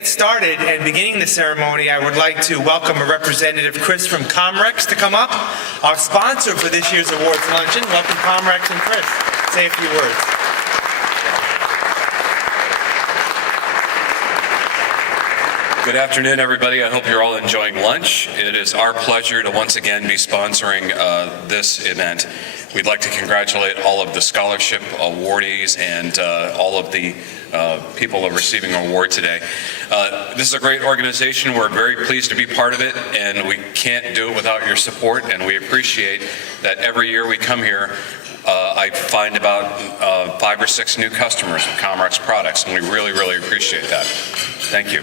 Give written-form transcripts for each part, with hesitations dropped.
Started and beginning the ceremony, I would like to welcome a representative, Chris from Comrex, to come up. Our sponsor for this year's awards luncheon. Welcome, Comrex and Chris. Say a few words. Good afternoon, everybody. I hope you're all enjoying lunch. It is our pleasure to once again be sponsoring this event. We'd like to congratulate all of the scholarship awardees and all of the people receiving an award today. This is a great organization. We're very pleased to be part of it, and we can't do it without your support, and we appreciate that every year we come here, I find about 5 or 6 new customers of Comrex products, and we really, really appreciate that. Thank you.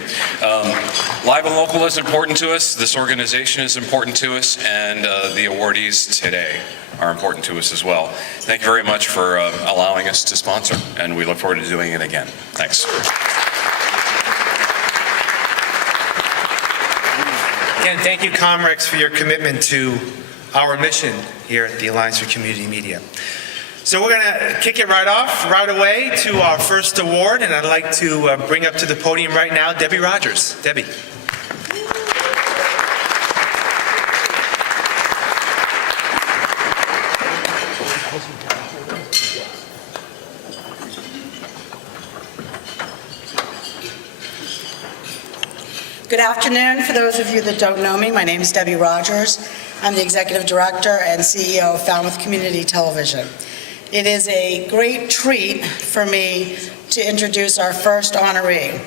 Live and local is important to us. This organization is important to us, and the awardees today are important to us as well. Thank you very much for allowing us to sponsor, and we look forward to doing it again. Thanks. Again, thank you, Comrex, for your commitment to our mission here at the Alliance for Community Media. So we're going to kick it right away to our first award, and I'd like to bring up to the podium right now Debbie Rogers. Debbie. Good afternoon. For those of you that don't know me, my name is Debbie Rogers. I'm the Executive Director and CEO of Falmouth Community Television. It is a great treat for me to introduce our first honoree,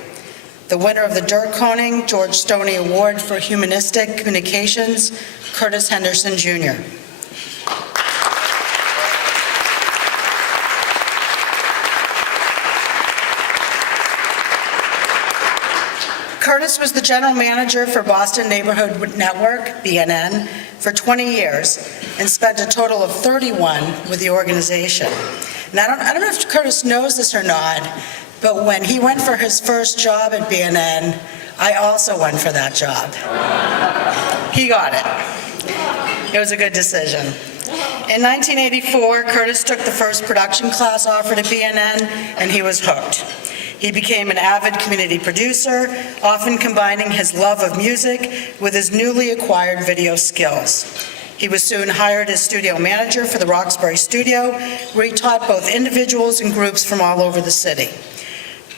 the winner of the Dirk Koning George Stoney Award for Humanistic Communications, Curtis Henderson, Jr. Curtis was the general manager for Boston Neighborhood Network, BNN, for 20 years and spent a total of 31 with the organization. And I don't know if Curtis knows this or not, but when he went for his first job at BNN, I also went for that job. He got it. It was a good decision. In 1984, Curtis took the first production class offered at BNN, and he was hooked. He became an avid community producer, often combining his love of music with his newly acquired video skills. He was soon hired as studio manager for the Roxbury studio, where he taught both individuals and groups from all over the city.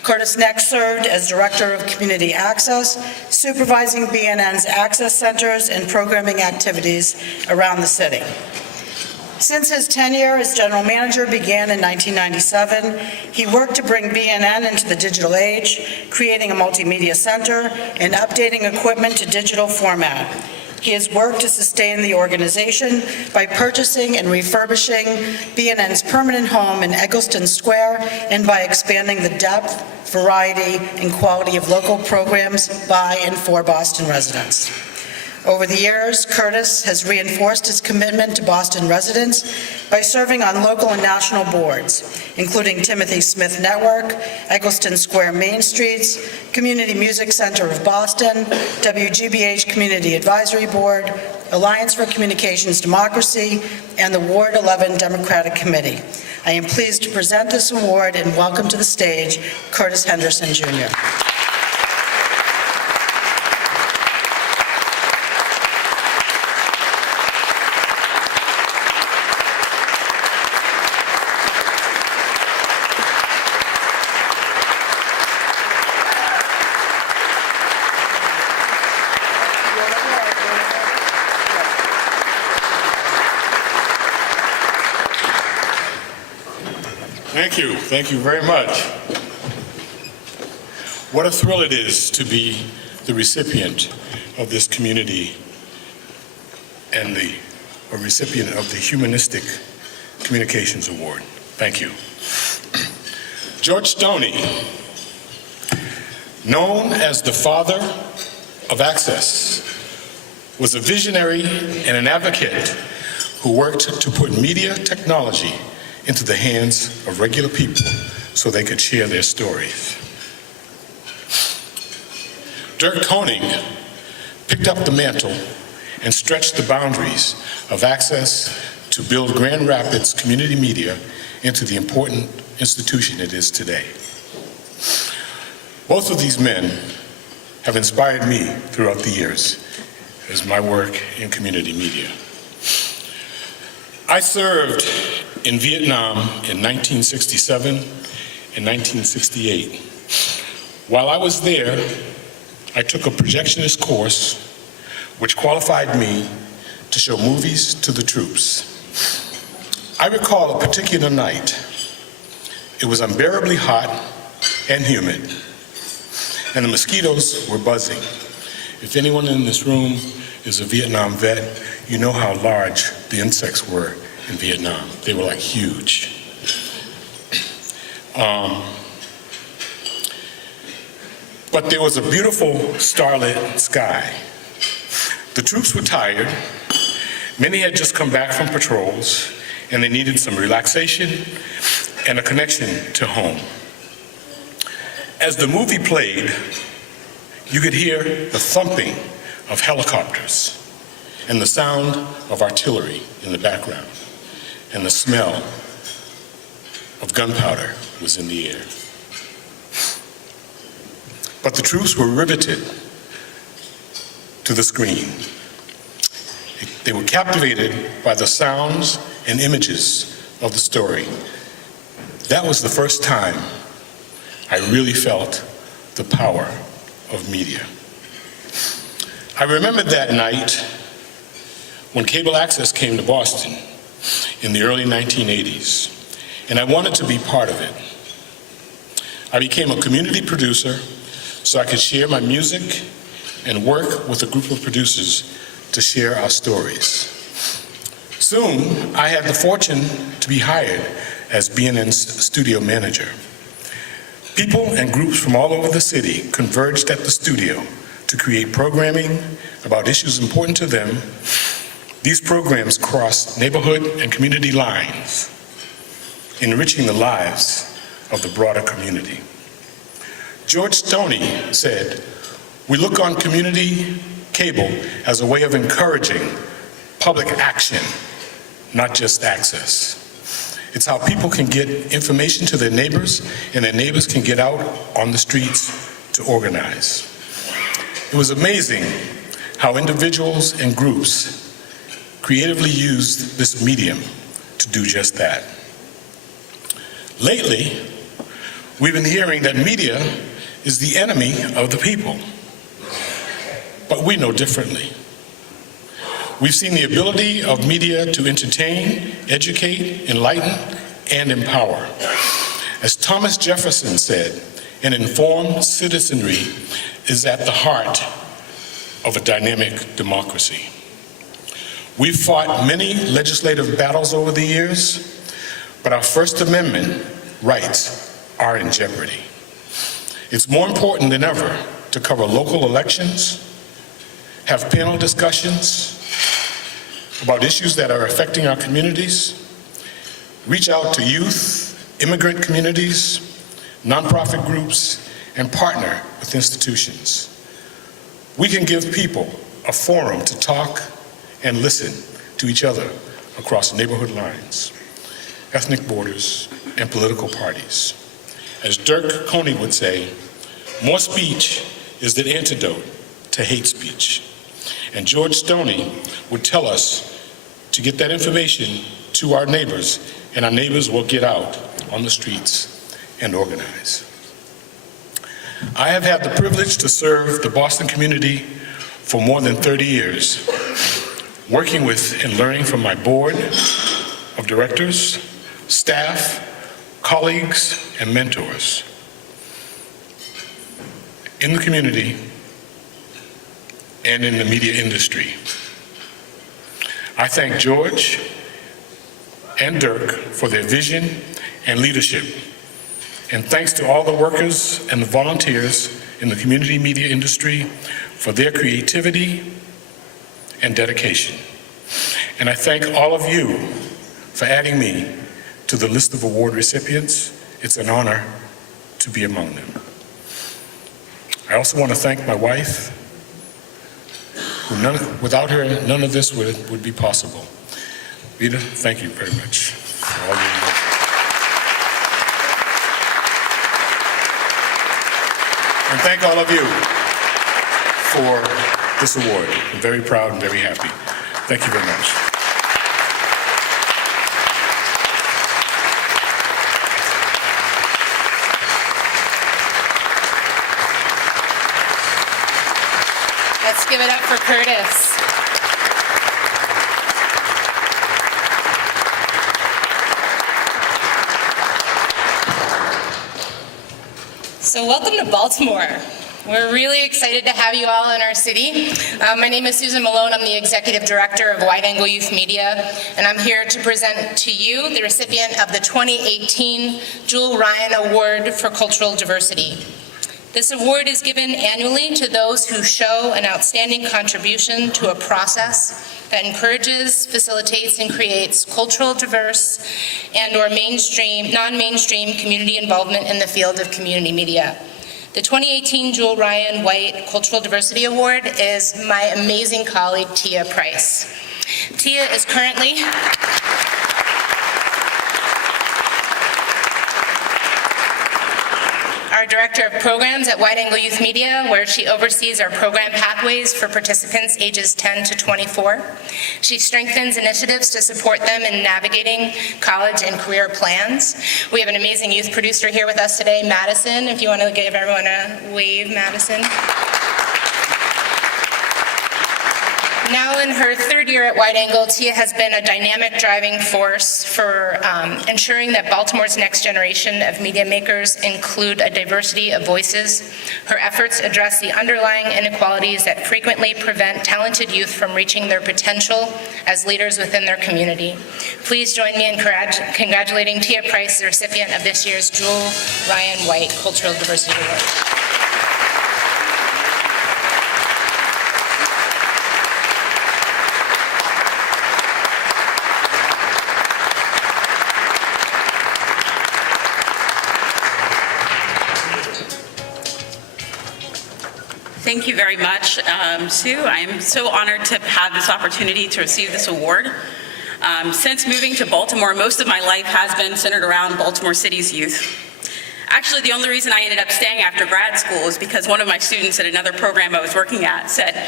Curtis next served as Director of Community Access, supervising BNN's access centers and programming activities around the city. Since his tenure as general manager began in 1997, he worked to bring BNN into the digital age, creating a multimedia center and updating equipment to digital format. He has worked to sustain the organization by purchasing and refurbishing BNN's permanent home in Eggleston Square and by expanding the depth, variety, and quality of local programs by and for Boston residents. Over the years, Curtis has reinforced his commitment to Boston residents by serving on local and national boards, including Timothy Smith Network, Eggleston Square Main Streets, Community Music Center of Boston, WGBH Community Advisory Board, Alliance for Communications Democracy, and the Ward 11 Democratic Committee. I am pleased to present this award and welcome to the stage Curtis Henderson, Jr. Thank you very much. What a thrill it is to be the recipient of this community and a recipient of the Humanistic Communications Award. Thank you. George Stoney, known as the father of access, was a visionary and an advocate who worked to put media technology into the hands of regular people so they could share their stories. Dirk Koning picked up the mantle and stretched the boundaries of access to build Grand Rapids community media into the important institution it is today. Both of these men have inspired me throughout the years as my work in community media. I served in Vietnam in 1967 and 1968. While I was there, I took a projectionist course which qualified me to show movies to the troops. I recall a particular night. It was unbearably hot and humid, and the mosquitoes were buzzing. If anyone in this room is a Vietnam vet, you know how large the insects were in Vietnam. They were like huge. But there was a beautiful starlit sky. The troops were tired. Many had just come back from patrols, and they needed some relaxation and a connection to home. As the movie played, you could hear the thumping of helicopters and the sound of artillery in the background, and the smell of gunpowder was in the air. But the troops were riveted to the screen. They were captivated by the sounds and images of the story. That was the first time I really felt the power of media. I remembered that night when cable access came to Boston in the early 1980s, and I wanted to be part of it. I became a community producer so I could share my music and work with a group of producers to share our stories. Soon, I had the fortune to be hired as BNN's studio manager. People and groups from all over the city converged at the studio to create programming about issues important to them. These programs crossed neighborhood and community lines, enriching the lives of the broader community. George Stoney said, "We look on community cable as a way of encouraging public action, not just access. It's how people can get information to their neighbors, and their neighbors can get out on the streets to organize." It was amazing how individuals and groups creatively used this medium to do just that. Lately, we've been hearing that media is the enemy of the people. But we know differently. We've seen the ability of media to entertain, educate, enlighten, and empower. As Thomas Jefferson said, an informed citizenry is at the heart of a dynamic democracy. We've fought many legislative battles over the years, but our First Amendment rights are in jeopardy. It's more important than ever to cover local elections, have panel discussions about issues that are affecting our communities, reach out to youth, immigrant communities, nonprofit groups, and partner with institutions. We can give people a forum to talk and listen to each other across neighborhood lines, ethnic borders, and political parties. As Dirk Coney would say, more speech is the antidote to hate speech. And George Stoney would tell us to get that information to our neighbors, and our neighbors will get out on the streets and organize. I have had the privilege to serve the Boston community for more than 30 years, working with and learning from my board of directors, staff, colleagues, and mentors in the community and in the media industry. I thank George and Dirk for their vision and leadership. And thanks to all the workers and the volunteers in the community media industry for their creativity and dedication. And I thank all of you for adding me to the list of award recipients. It's an honor to be among them. I also want to thank my wife, who without her, none of this would be possible. Rita, thank you very much for all your work. And thank all of you for this award. I'm very proud and very happy. Thank you very much. Let's give it up for Curtis. So welcome to Baltimore. We're really excited to have you all in our city. My name is Susan Malone. I'm the Executive Director of Wide Angle Youth Media, and I'm here to present to you the recipient of the 2018 Jewel Ryan Award for Cultural Diversity. This award is given annually to those who show an outstanding contribution to a process that encourages, facilitates, and creates cultural, diverse, and/or non-mainstream community involvement in the field of community media. The 2018 Jewel Ryan White Cultural Diversity Award is my amazing colleague, Tia Price. Tia is currently our Director of Programs at Wide Angle Youth Media, where she oversees our program pathways for participants ages 10 to 24. She strengthens initiatives to support them in navigating college and career plans. We have an amazing youth producer here with us today, Madison. If you want to give everyone a wave, Madison. Now in her third year at Wide Angle, Tia has been a dynamic driving force for ensuring that Baltimore's next generation of media makers include a diversity of voices. Her efforts address the underlying inequalities that frequently prevent talented youth from reaching their potential as leaders within their community. Please join me in congratulating Tia Price, the recipient of this year's Jewel Ryan White Cultural Diversity Award. Thank you very much, Sue. I am so honored to have this opportunity to receive this award. Since moving to Baltimore, most of my life has been centered around Baltimore City's youth. Actually, the only reason I ended up staying after grad school is because one of my students at another program I was working at said,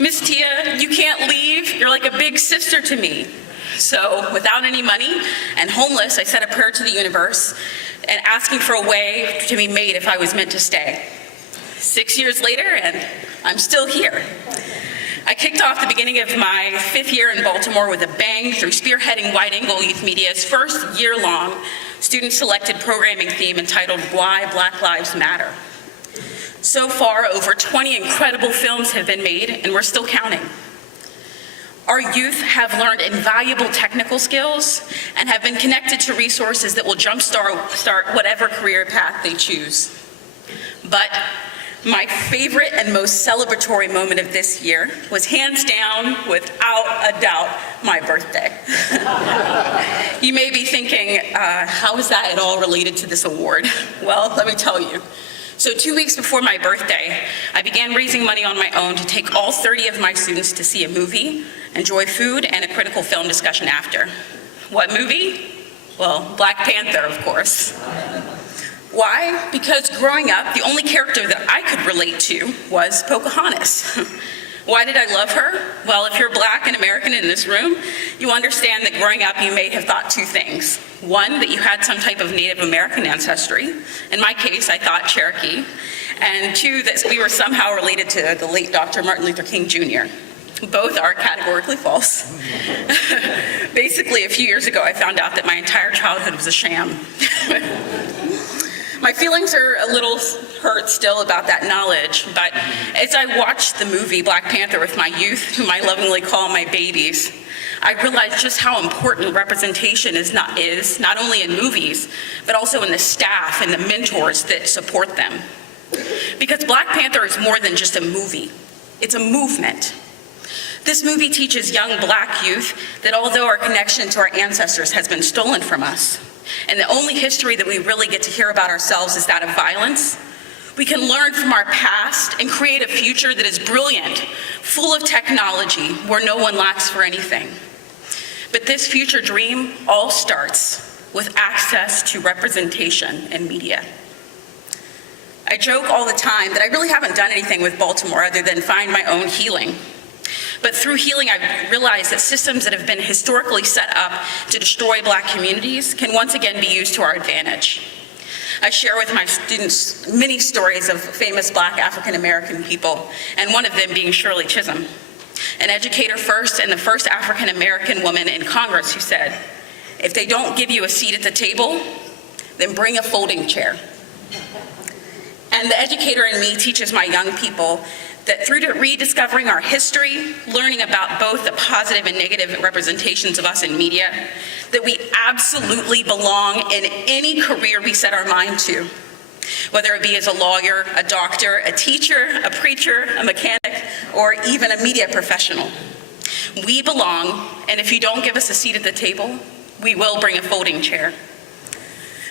"Miss Tia, you can't leave. You're like a big sister to me." So without any money and homeless, I said a prayer to the universe and asking for a way to be made if I was meant to stay. 6 years later, and I'm still here. I kicked off the beginning of my 5th year in Baltimore with a bang through spearheading Wide Angle Youth Media's first year-long student-selected programming theme entitled Why Black Lives Matter. So far, over 20 incredible films have been made, and we're still counting. Our youth have learned invaluable technical skills and have been connected to resources that will jumpstart whatever career path they choose. But my favorite and most celebratory moment of this year was hands down, without a doubt, my birthday. You may be thinking, how is that at all related to this award? Well, let me tell you. So 2 weeks before my birthday, I began raising money on my own to take all 30 of my students to see a movie, enjoy food, and a critical film discussion after. What movie? Well, Black Panther, of course. Why? Because growing up, the only character that I could relate to was Pocahontas. Why did I love her? Well, if you're Black and American in this room, you understand that growing up you may have thought two things. One, that you had some type of Native American ancestry. In my case, I thought Cherokee. And two, that we were somehow related to the late Dr. Martin Luther King Jr. Both are categorically false. Basically, a few years ago, I found out that my entire childhood was a sham. My feelings are a little hurt still about that knowledge, but as I watched the movie Black Panther with my youth, whom I lovingly call my babies, I realized just how important representation is not only in movies, but also in the staff and the mentors that support them. Because Black Panther is more than just a movie, it's a movement. This movie teaches young Black youth that although our connection to our ancestors has been stolen from us, and the only history that we really get to hear about ourselves is that of violence, we can learn from our past and create a future that is brilliant, full of technology, where no one lacks for anything. But this future dream all starts with access to representation in media. I joke all the time that I really haven't done anything with Baltimore other than find my own healing. But through healing, I've realized that systems that have been historically set up to destroy Black communities can once again be used to our advantage. I share with my students many stories of famous Black African American people, and one of them being Shirley Chisholm, an educator first and the first African American woman in Congress who said, "If they don't give you a seat at the table, then bring a folding chair." And the educator in me teaches my young people that through rediscovering our history, learning about both the positive and negative representations of us in media, that we absolutely belong in any career we set our mind to, whether it be as a lawyer, a doctor, a teacher, a preacher, a mechanic, or even a media professional. We belong, and if you don't give us a seat at the table, we will bring a folding chair.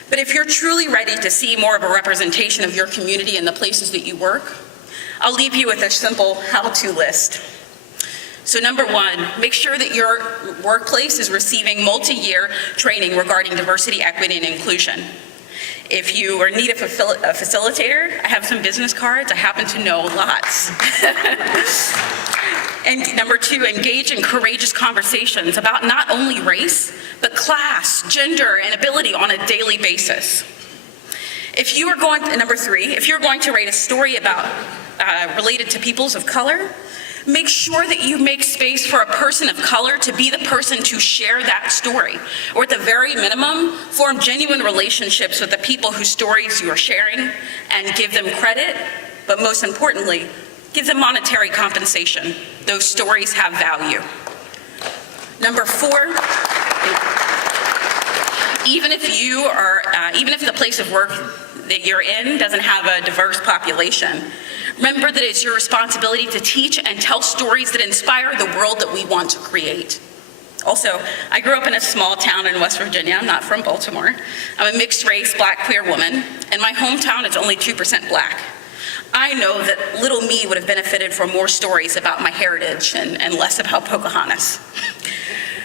But if you're truly ready to see more of a representation of your community in the places that you work, I'll leave you with a simple how-to list. So number one, make sure that your workplace is receiving multi-year training regarding diversity, equity, and inclusion. If you are in need of a facilitator, I have some business cards. I happen to know lots. And number two, engage in courageous conversations about not only race, but class, gender, and ability on a daily basis. If you are going, number three, if you're going to write a story about related to peoples of color, make sure that you make space for a person of color to be the person to share that story, or at the very minimum, form genuine relationships with the people whose stories you are sharing and give them credit, but most importantly, give them monetary compensation. Those stories have value. Number four, even if the place of work that you're in doesn't have a diverse population, remember that it's your responsibility to teach and tell stories that inspire the world that we want to create. Also, I grew up in a small town in West Virginia. I'm not from Baltimore. I'm a mixed race Black queer woman, and my hometown is only 2% Black. I know that little me would have benefited from more stories about my heritage and less about Pocahontas.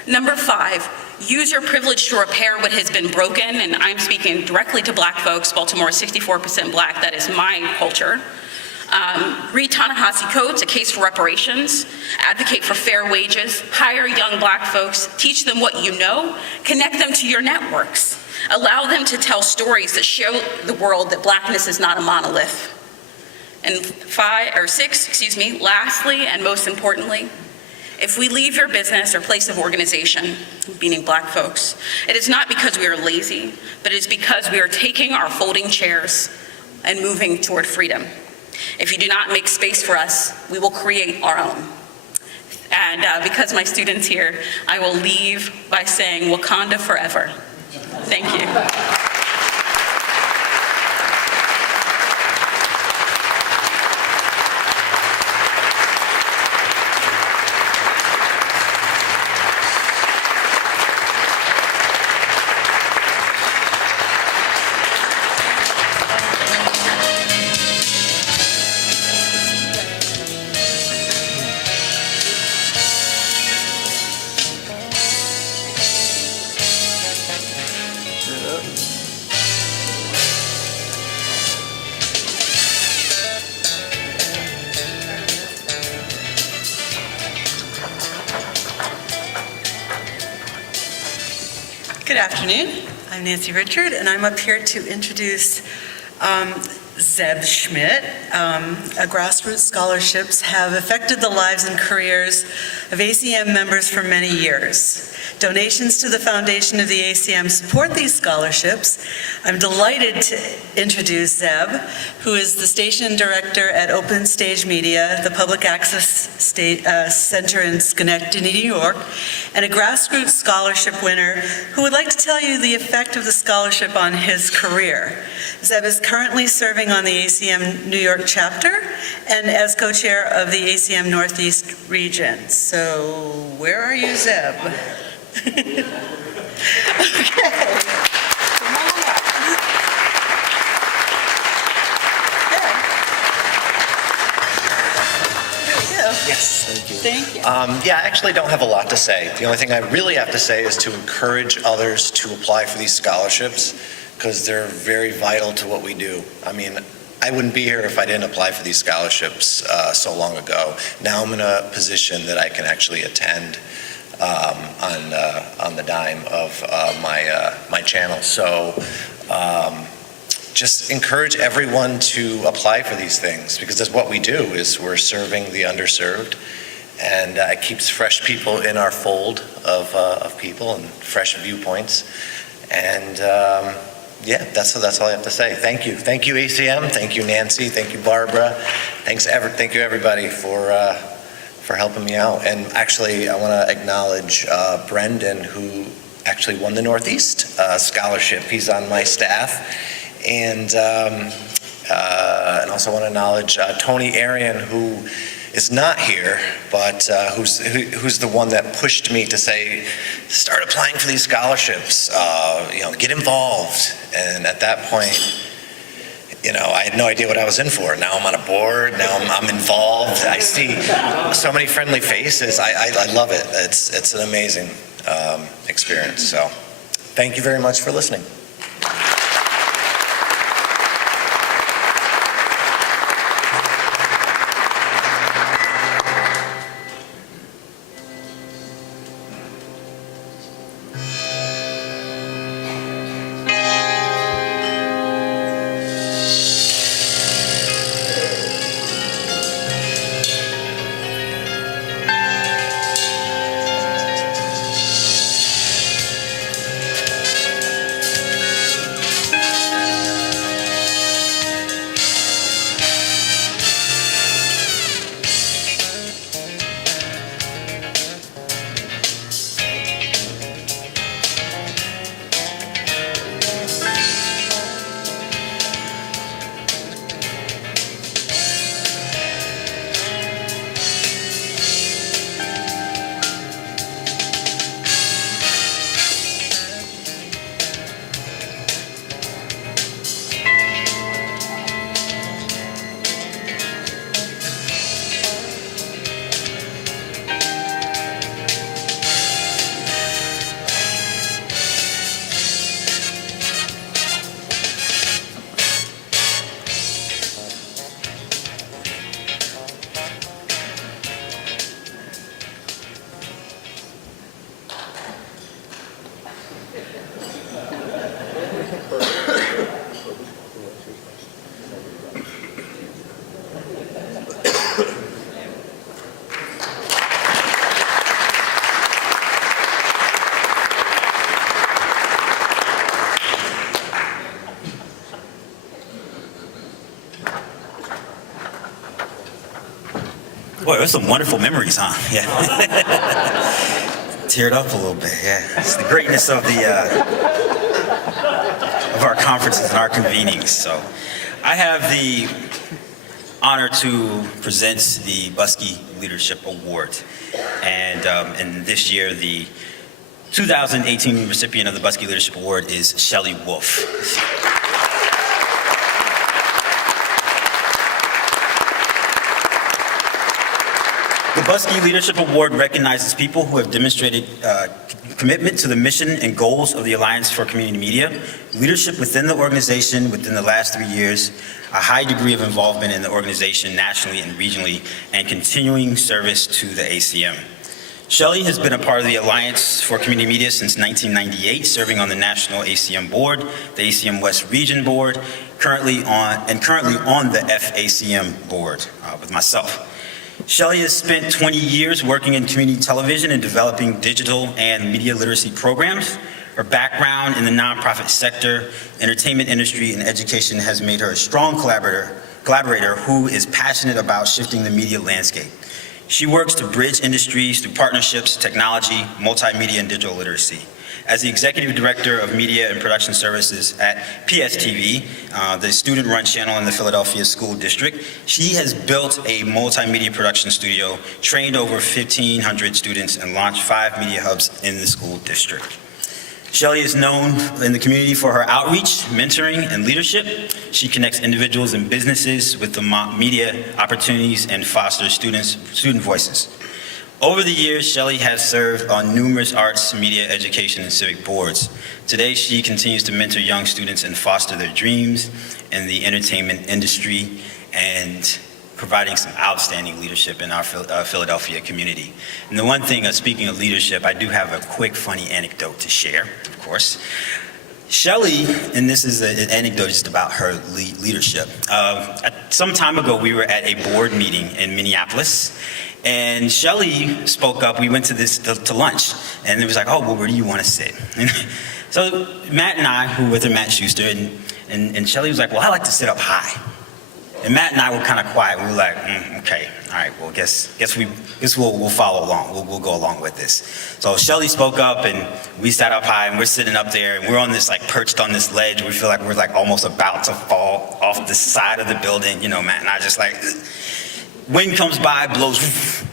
Number five, use your privilege to repair what has been broken, and I'm speaking directly to Black folks. Baltimore is 64% Black. That is my culture. Read Ta-Nehisi Coates, A Case for Reparations, advocate for fair wages, hire young Black folks, teach them what you know, connect them to your networks, allow them to tell stories that show the world that Blackness is not a monolith. And six, lastly and most importantly, if we leave your business or place of organization, meaning Black folks, it is not because we are lazy, but it is because we are taking our folding chairs and moving toward freedom. If you do not make space for us, we will create our own. And because my students here, I will leave by saying Wakanda forever. Thank you. Good afternoon. I'm Nancy Richard, and I'm up here to introduce Zeb Schmidt. Grassroots scholarships have affected the lives and careers of ACM members for many years. Donations to the foundation of the ACM support these scholarships. I'm delighted to introduce Zeb, who is the station director at Open Stage Media, the public access center in Schenectady, New York, and a grassroots scholarship winner who would like to tell you the effect of the scholarship on his career. Zeb is currently serving on the ACM New York chapter and as co-chair of the ACM Northeast region. So where are you, Zeb? Okay. Come on up. Okay. There we go. Yes, thank you. Thank you. Yeah, I actually don't have a lot to say. The only thing I really have to say is to encourage others to apply for these scholarships because they're very vital to what we do. I mean, I wouldn't be here if I didn't apply for these scholarships so long ago. Now I'm in a position that I can actually attend on the dime of my channel. So just encourage everyone to apply for these things, because that's what we do, is we're serving the underserved, and it keeps fresh people in our fold of people and fresh viewpoints. And yeah, that's all I have to say. Thank you. Thank you, ACM. Thank you, Nancy. Thank you, Barbara. Thank you, everybody, for helping me out. And actually, I want to acknowledge Brendan, who actually won the Northeast Scholarship. He's on my staff. And also want to acknowledge Tony Arian, who is not here, but who's the one that pushed me to say, start applying for these scholarships, get involved. And at that point, I had no idea what I was in for. Now I'm on a board, now I'm involved. I see so many friendly faces. I love it. It's an amazing experience. So thank you very much for listening. Boy, there's some wonderful memories, huh? Yeah. Teared up a little bit, yeah. It's the greatness of our conferences and our convenings. So I have the honor to present the Buskey Leadership Award. And this year, the 2018 recipient of the Buskey Leadership Award is Shelley Wolf. The Buskey Leadership Award recognizes people who have demonstrated commitment to the mission and goals of the Alliance for Community Media, leadership within the organization within the last 3 years, a high degree of involvement in the organization nationally and regionally, and continuing service to the ACM. Shelley has been a part of the Alliance for Community Media since 1998, serving on the National ACM Board, the ACM West Region Board, currently on the FACM Board with myself. Shelley has spent 20 years working in community television and developing digital and media literacy programs. Her background in the nonprofit sector, entertainment industry, and education has made her a strong collaborator who is passionate about shifting the media landscape. She works to bridge industries through partnerships, technology, multimedia, and digital literacy. As the Executive Director of Media and Production Services at PSTV, the student-run channel in the Philadelphia School District, she has built a multimedia production studio, trained over 1,500 students, and launched 5 media hubs in the school district. Shelley is known in the community for her outreach, mentoring, and leadership. She connects individuals and businesses with the media opportunities and fosters student voices. Over the years, Shelley has served on numerous arts, media, education, and civic boards. Today, she continues to mentor young students and foster their dreams in the entertainment industry and providing some outstanding leadership in our Philadelphia community. And the one thing, speaking of leadership, I do have a quick funny anecdote to share, of course. Shelley, and this is an anecdote just about her leadership. Some time ago, we were at a board meeting in Minneapolis, and Shelley spoke up. We went to lunch, and it was like, oh, well, where do you want to sit? So Matt and I, who were with her, Matt Schuster, and Shelley was like, well, I like to sit up high. And Matt and I were kind of quiet. We were like, okay, all right, well, guess we'll follow along. We'll go along with this. So Shelley spoke up, and we sat up high, and we're sitting up there, and we're on this, like, perched on this ledge. We feel like we're, like, almost about to fall off the side of the building. You know, Matt and I just, like, wind comes by, blows,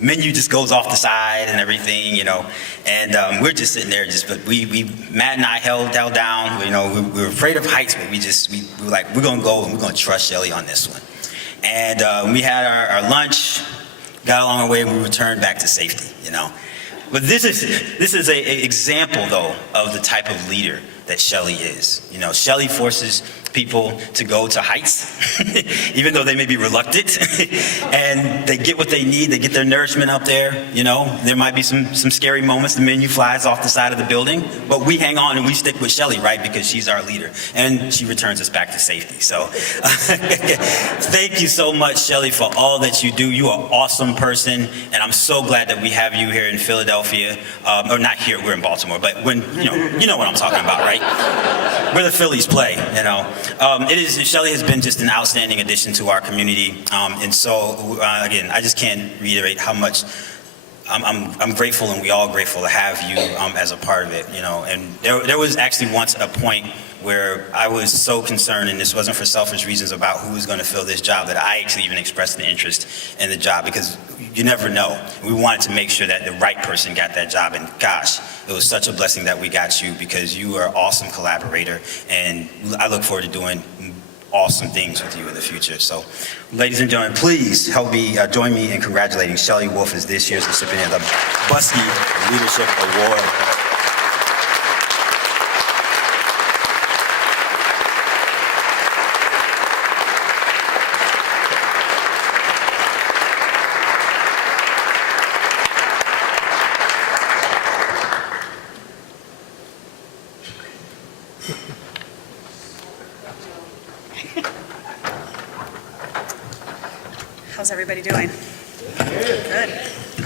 menu just goes off the side and everything, you know. And we're just sitting there, but Matt and I held down. You know, we were afraid of heights, but we were like, we're gonna go and we're gonna trust Shelley on this one. And we had our lunch, got along our way, and we returned back to safety, you know. But this is an example, though, of the type of leader that Shelley is. You know, Shelley forces people to go to heights, even though they may be reluctant, and they get what they need. They get their nourishment up there. You know, there might be some scary moments. The menu flies off the side of the building, but we hang on and we stick with Shelley, right? Because she's our leader, and she returns us back to safety. So, thank you so much, Shelley, for all that you do. You are an awesome person, and I'm so glad that we have you here in Philadelphia, or not here. We're in Baltimore, but when you know what I'm talking about, right? Where the Phillies play, you know. Shelley has been just an outstanding addition to our community, and so again, I just can't reiterate how much I'm grateful, and we all grateful to have you as a part of it, you know. And there was actually once a point where I was so concerned, and this wasn't for selfish reasons, about who was going to fill this job, that I actually even expressed an interest in the job, because you never know. We wanted to make sure that the right person got that job, and gosh, it was such a blessing that we got you, because you are an awesome collaborator, and I look forward to doing awesome things with you in the future. So, ladies and gentlemen, please help me, join me in congratulating Shelley Wolf as this year's recipient of the Buskey Leadership Award. How's everybody doing? Good.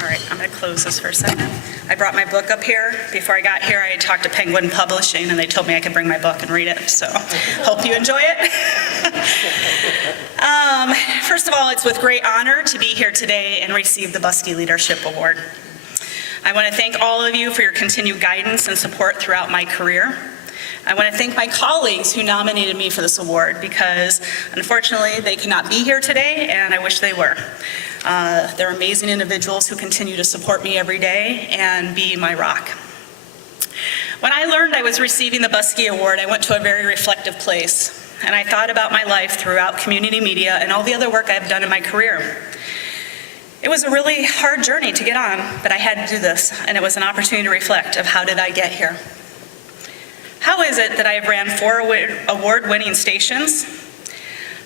All right, I'm going to close this for a second. I brought my book up here. Before I got here, I talked to Penguin Publishing, and they told me I could bring my book and read it, so hope you enjoy it. First of all, it's with great honor to be here today and receive the Buskey Leadership Award. I want to thank all of you for your continued guidance and support throughout my career. I want to thank my colleagues who nominated me for this award, because unfortunately they cannot be here today, and I wish they were. They're amazing individuals who continue to support me every day and be my rock. When I learned I was receiving the Buskey Award, I went to a very reflective place, and I thought about my life throughout community media and all the other work I've done in my career. It was a really hard journey to get on, but I had to do this, and it was an opportunity to reflect of how did I get here. How is it that I have ran 4 award-winning stations?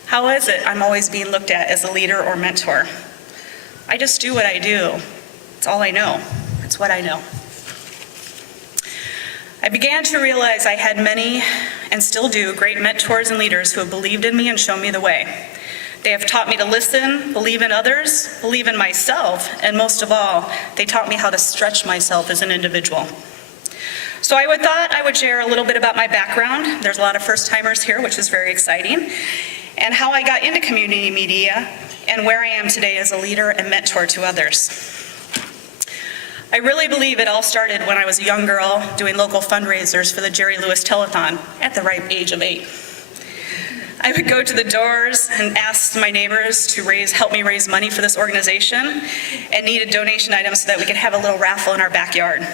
How is it I'm always being looked at as a leader or mentor? I just do what I do. It's all I know. It's what I know. I began to realize I had many, and still do, great mentors and leaders who have believed in me and shown me the way. They have taught me to listen, believe in others, believe in myself, and most of all, they taught me how to stretch myself as an individual. So I thought I would share a little bit about my background. There's a lot of first-timers here, which is very exciting, and how I got into community media and where I am today as a leader and mentor to others. I really believe it all started when I was a young girl doing local fundraisers for the Jerry Lewis Telethon at the ripe age of 8. I would go to the doors and ask my neighbors to help me raise money for this organization, and needed donation items so that we could have a little raffle in our backyard.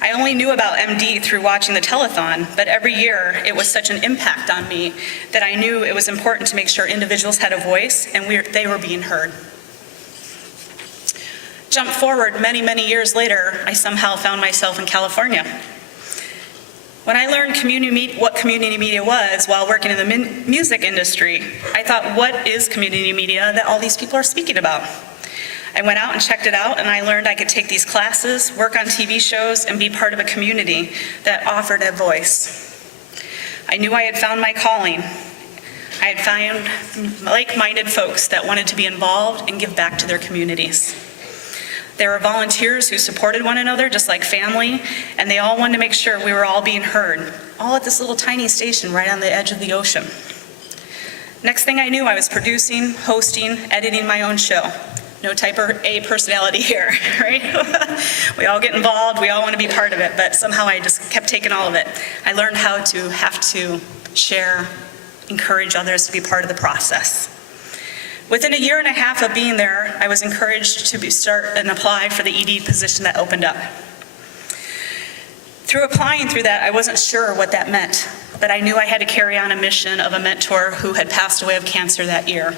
I only knew about MD through watching the telethon, but every year it was such an impact on me that I knew it was important to make sure individuals had a voice and they were being heard. Jump forward many, many years later, I somehow found myself in California. When I learned what community media was while working in the music industry, I thought, what is community media that all these people are speaking about? I went out and checked it out, and I learned I could take these classes, work on TV shows, and be part of a community that offered a voice. I knew I had found my calling. I had found like-minded folks that wanted to be involved and give back to their communities. There were volunteers who supported one another just like family, and they all wanted to make sure we were all being heard, all at this little tiny station right on the edge of the ocean. Next thing I knew, I was producing, hosting, editing my own show. No type A personality here, right? We all get involved, we all want to be part of it, but somehow I just kept taking all of it. I learned how to have to share, encourage others to be part of the process. Within a year and a half of being there, I was encouraged to start and apply for the ED position that opened up. Through applying through that, I wasn't sure what that meant, but I knew I had to carry on a mission of a mentor who had passed away of cancer that year.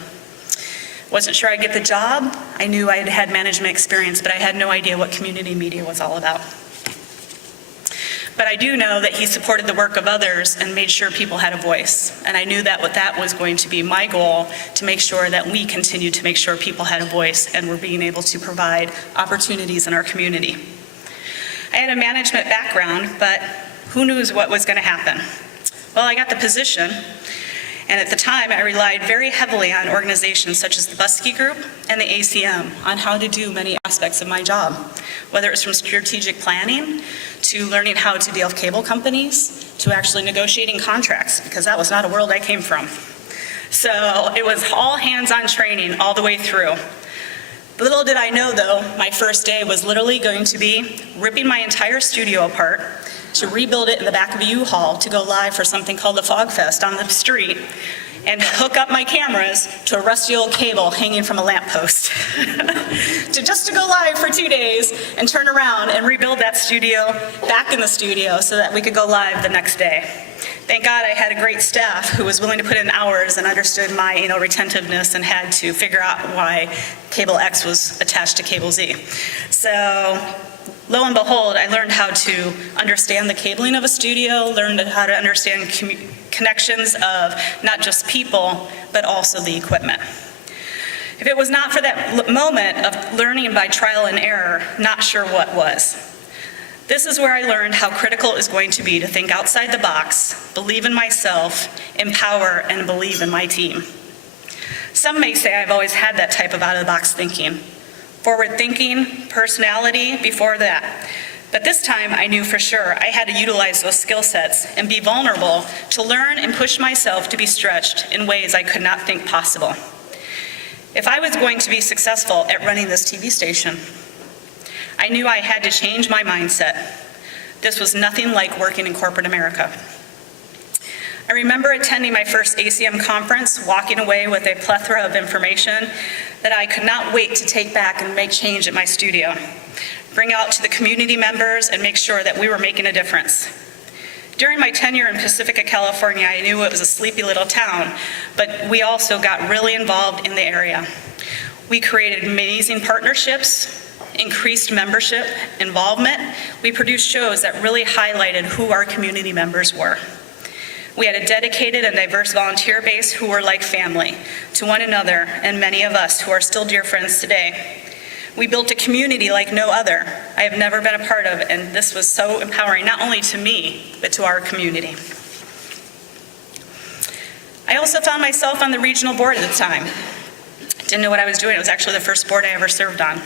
Wasn't sure I'd get the job. I knew I had had management experience, but I had no idea what community media was all about. But I do know that he supported the work of others and made sure people had a voice. And I knew that that was going to be my goal, to make sure that we continued to make sure people had a voice and were being able to provide opportunities in our community. I had a management background, but who knew what was going to happen? Well, I got the position, and at the time I relied very heavily on organizations such as the Buskey Group and the ACM on how to do many aspects of my job, whether it was from strategic planning to learning how to deal with cable companies, to actually negotiating contracts, because that was not a world I came from. So it was all hands-on training all the way through. Little did I know, though, my first day was literally going to be ripping my entire studio apart to rebuild it in the back of a U-Haul to go live for something called the Fog Fest on the street, and hook up my cameras to a rusty old cable hanging from a lamppost to go live for 2 days and turn around and rebuild that studio back in the studio so that we could go live the next day. Thank God I had a great staff who was willing to put in hours and understood my retentiveness and had to figure out why cable X was attached to cable Z. So lo and behold, I learned how to understand the cabling of a studio, learned how to understand connections of not just people, but also the equipment. If it was not for that moment of learning by trial and error, not sure what was. This is where I learned how critical it is going to be to think outside the box, believe in myself, empower, and believe in my team. Some may say I've always had that type of out-of-the-box thinking. Forward thinking, personality before that. But this time I knew for sure I had to utilize those skill sets and be vulnerable to learn and push myself to be stretched in ways I could not think possible. If I was going to be successful at running this TV station, I knew I had to change my mindset. This was nothing like working in corporate America. I remember attending my first ACM conference, walking away with a plethora of information that I could not wait to take back and make change at my studio, bring out to the community members and make sure that we were making a difference. During my tenure in Pacifica, California, I knew it was a sleepy little town, but we also got really involved in the area. We created amazing partnerships, increased membership involvement. We produced shows that really highlighted who our community members were. We had a dedicated and diverse volunteer base who were like family to one another, and many of us who are still dear friends today. We built a community like no other I have never been a part of, and this was so empowering, not only to me, but to our community. I also found myself on the regional board at the time. Didn't know what I was doing. It was actually the first board I ever served on.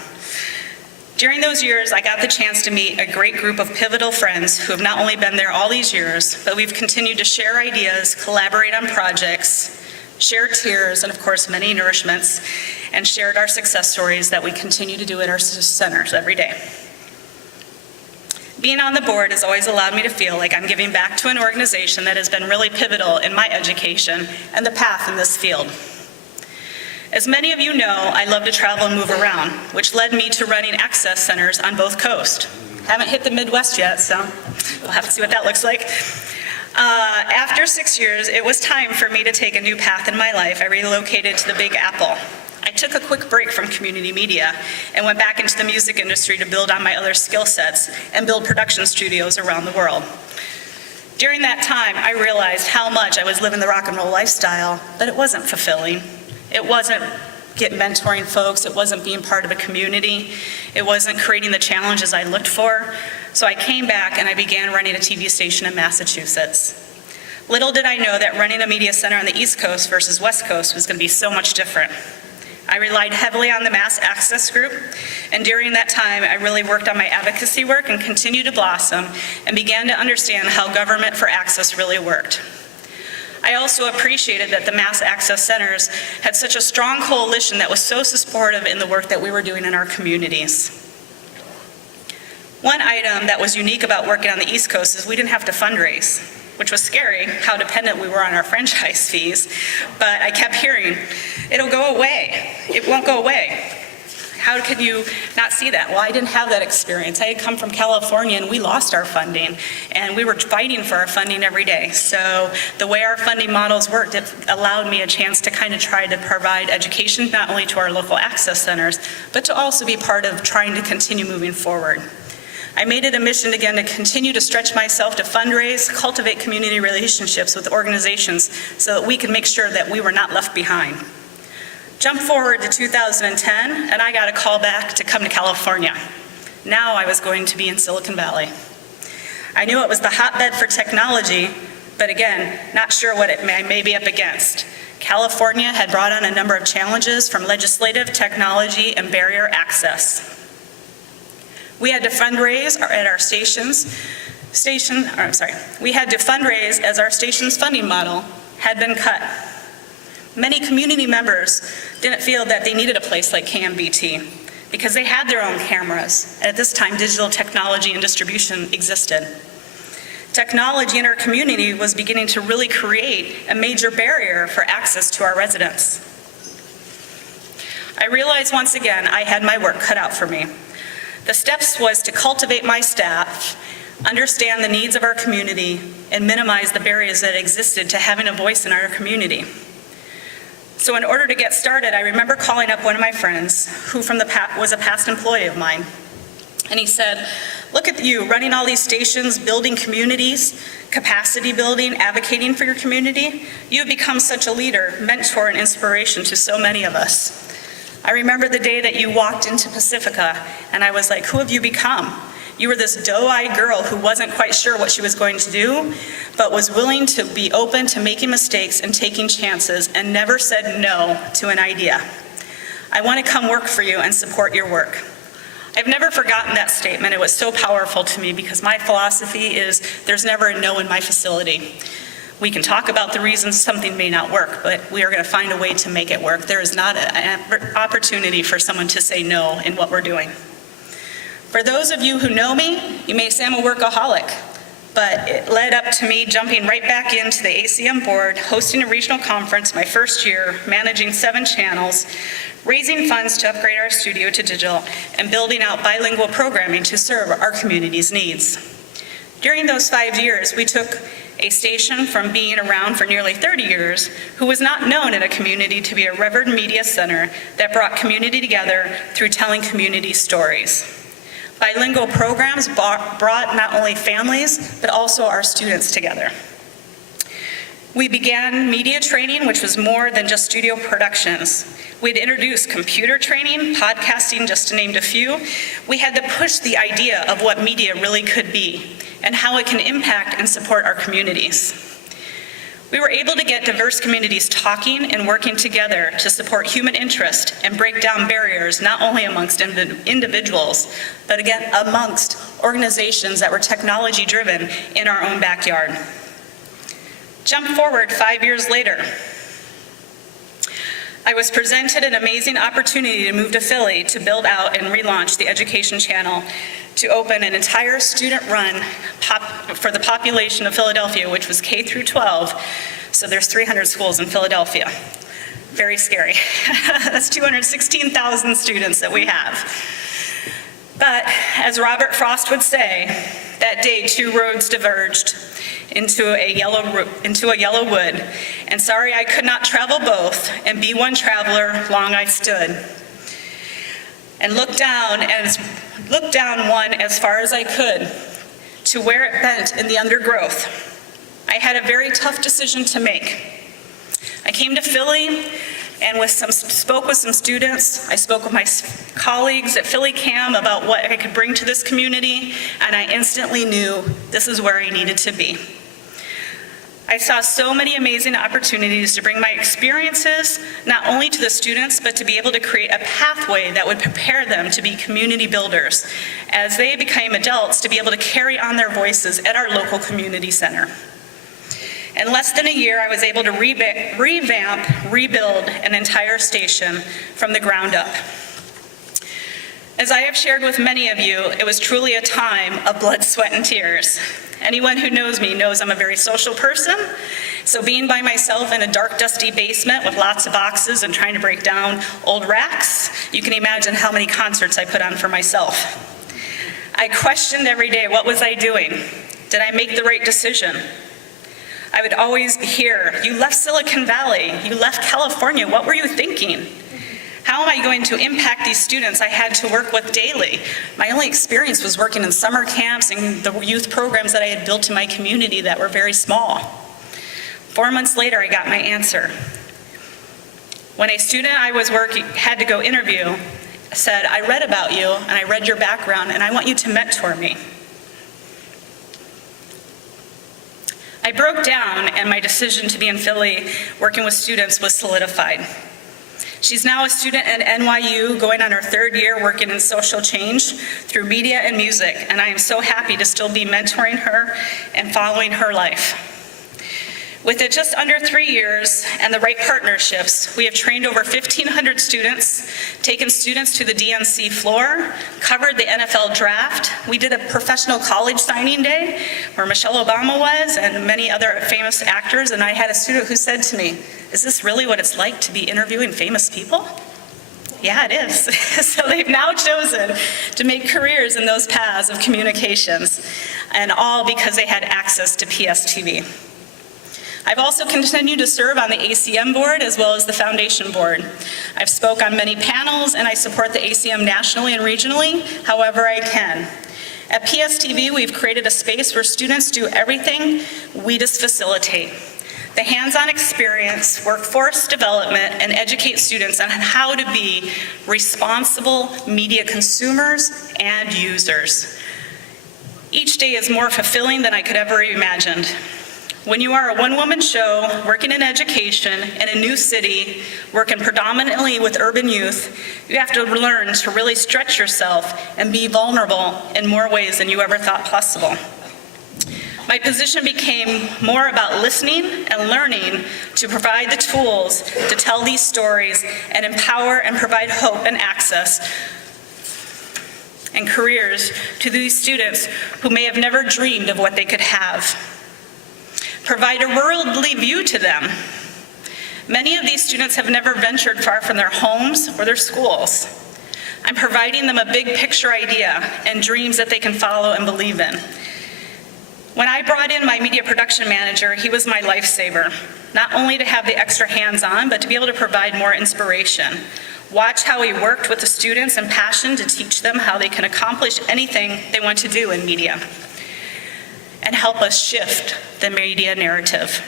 During those years, I got the chance to meet a great group of pivotal friends who have not only been there all these years, but we've continued to share ideas, collaborate on projects, share tears, and of course, many nourishments, and shared our success stories that we continue to do at our centers every day. Being on the board has always allowed me to feel like I'm giving back to an organization that has been really pivotal in my education and the path in this field. As many of you know, I love to travel and move around, which led me to running access centers on both coasts. Haven't hit the Midwest yet, so we'll have to see what that looks like. After 6 years, it was time for me to take a new path in my life. I relocated to the Big Apple. I took a quick break from community media and went back into the music industry to build on my other skill sets and build production studios around the world. During that time, I realized how much I was living the rock and roll lifestyle, but it wasn't fulfilling. It wasn't mentoring folks, it wasn't being part of a community, it wasn't creating the challenges I looked for. So I came back and I began running a TV station in Massachusetts. Little did I know that running a media center on the East Coast versus West Coast was going to be so much different. I relied heavily on the Mass Access Group, and during that time, I really worked on my advocacy work and continued to blossom and began to understand how government for access really worked. I also appreciated that the Mass Access Centers had such a strong coalition that was so supportive in the work that we were doing in our communities. One item that was unique about working on the East Coast is we didn't have to fundraise, which was scary, how dependent we were on our franchise fees. But I kept hearing, it'll go away. It won't go away. How can you not see that? Well, I didn't have that experience. I had come from California and we lost our funding and we were fighting for our funding every day. So the way our funding models worked, it allowed me a chance to kind of try to provide education not only to our local access centers, but to also be part of trying to continue moving forward. I made it a mission again to continue to stretch myself to fundraise, cultivate community relationships with organizations so that we could make sure that we were not left behind. Jump forward to 2010, and I got a call back to come to California. Now I was going to be in Silicon Valley. I knew it was the hotbed for technology, but again, not sure what it may be up against. California had brought on a number of challenges from legislative, technology, and barrier access. We had to fundraise at our we had to fundraise as our station's funding model had been cut. Many community members didn't feel that they needed a place like KMBT because they had their own cameras. At this time, digital technology and distribution existed. Technology in our community was beginning to really create a major barrier for access to our residents. I realized once again I had my work cut out for me. The steps was to cultivate my staff, understand the needs of our community, and minimize the barriers that existed to having a voice in our community. So in order to get started, I remember calling up one of my friends who was a past employee of mine. And he said, look at you running all these stations, building communities, capacity building, advocating for your community. You've become such a leader, mentor, and inspiration to so many of us. I remember the day that you walked into Pacifica, and I was like, who have you become? You were this doe-eyed girl who wasn't quite sure what she was going to do, but was willing to be open to making mistakes and taking chances and never said no to an idea. I want to come work for you and support your work. I've never forgotten that statement. It was so powerful to me because my philosophy is there's never a no in my facility. We can talk about the reasons something may not work, but we are going to find a way to make it work. There is not an opportunity for someone to say no in what we're doing. For those of you who know me, you may say I'm a workaholic, but it led up to me jumping right back into the ACM board, hosting a regional conference my first year, managing 7 channels, raising funds to upgrade our studio to digital, and building out bilingual programming to serve our community's needs. During those 5 years, we took a station from being around for nearly 30 years, who was not known in a community, to be a revered media center that brought community together through telling community stories. Bilingual programs brought not only families, but also our students together. We began media training, which was more than just studio productions. We'd introduced computer training, podcasting, just to name a few. We had to push the idea of what media really could be and how it can impact and support our communities. We were able to get diverse communities talking and working together to support human interest and break down barriers not only amongst individuals, but again amongst organizations that were technology-driven in our own backyard. Jump forward 5 years later. I was presented an amazing opportunity to move to Philly to build out and relaunch the education channel to open an entire student-run for the population of Philadelphia, which was K through 12. So there's 300 schools in Philadelphia. Very scary. That's 216,000 students that we have. But as Robert Frost would say, that day 2 roads diverged. into a yellow wood, and sorry I could not travel both, and be one traveler, long I stood. And looked down one as far as I could, to where it bent in the undergrowth. I had a very tough decision to make. I came to Philly and spoke with some students. I spoke with my colleagues at Philly Cam about what I could bring to this community, and I instantly knew this is where I needed to be. I saw so many amazing opportunities to bring my experiences not only to the students, but to be able to create a pathway that would prepare them to be community builders as they became adults, to be able to carry on their voices at our local community center. In less than a year, I was able to revamp, rebuild an entire station from the ground up. As I have shared with many of you, it was truly a time of blood, sweat, and tears. Anyone who knows me knows I'm a very social person, so being by myself in a dark, dusty basement with lots of boxes and trying to break down old racks, you can imagine how many concerts I put on for myself. I questioned every day, what was I doing? Did I make the right decision? I would always hear, you left Silicon Valley, you left California, what were you thinking? How am I going to impact these students I had to work with daily? My only experience was working in summer camps and the youth programs that I had built in my community that were very small. 4 months later, I got my answer. When a student I was working had to go interview said, I read about you and I read your background and I want you to mentor me. I broke down and my decision to be in Philly working with students was solidified. She's now a student at NYU, going on her 3rd year working in social change through media and music, and I am so happy to still be mentoring her and following her life. With it just under 3 years and the right partnerships, we have trained over 1,500 students, taken students to the DNC floor, covered the NFL draft. We did a professional college signing day where Michelle Obama was and many other famous actors, and I had a student who said to me, is this really what it's like to be interviewing famous people? Yeah, it is. So they've now chosen to make careers in those paths of communications, and all because they had access to PSTV. I've also continued to serve on the ACM board as well as the foundation board. I've spoke on many panels and I support the ACM nationally and regionally, however I can. At PSTV, we've created a space where students do everything we just facilitate. The hands-on experience, workforce development, and educate students on how to be responsible media consumers and users. Each day is more fulfilling than I could ever imagined. When you are a one-woman show, working in education, in a new city, working predominantly with urban youth, you have to learn to really stretch yourself and be vulnerable in more ways than you ever thought possible. My position became more about listening and learning to provide the tools to tell these stories and empower and provide hope and access and careers to these students who may have never dreamed of what they could have. Provide a worldly view to them. Many of these students have never ventured far from their homes or their schools. I'm providing them a big picture idea and dreams that they can follow and believe in. When I brought in my media production manager, he was my lifesaver, not only to have the extra hands-on, but to be able to provide more inspiration. Watch how he worked with the students and passion to teach them how they can accomplish anything they want to do in media, and help us shift the media narrative.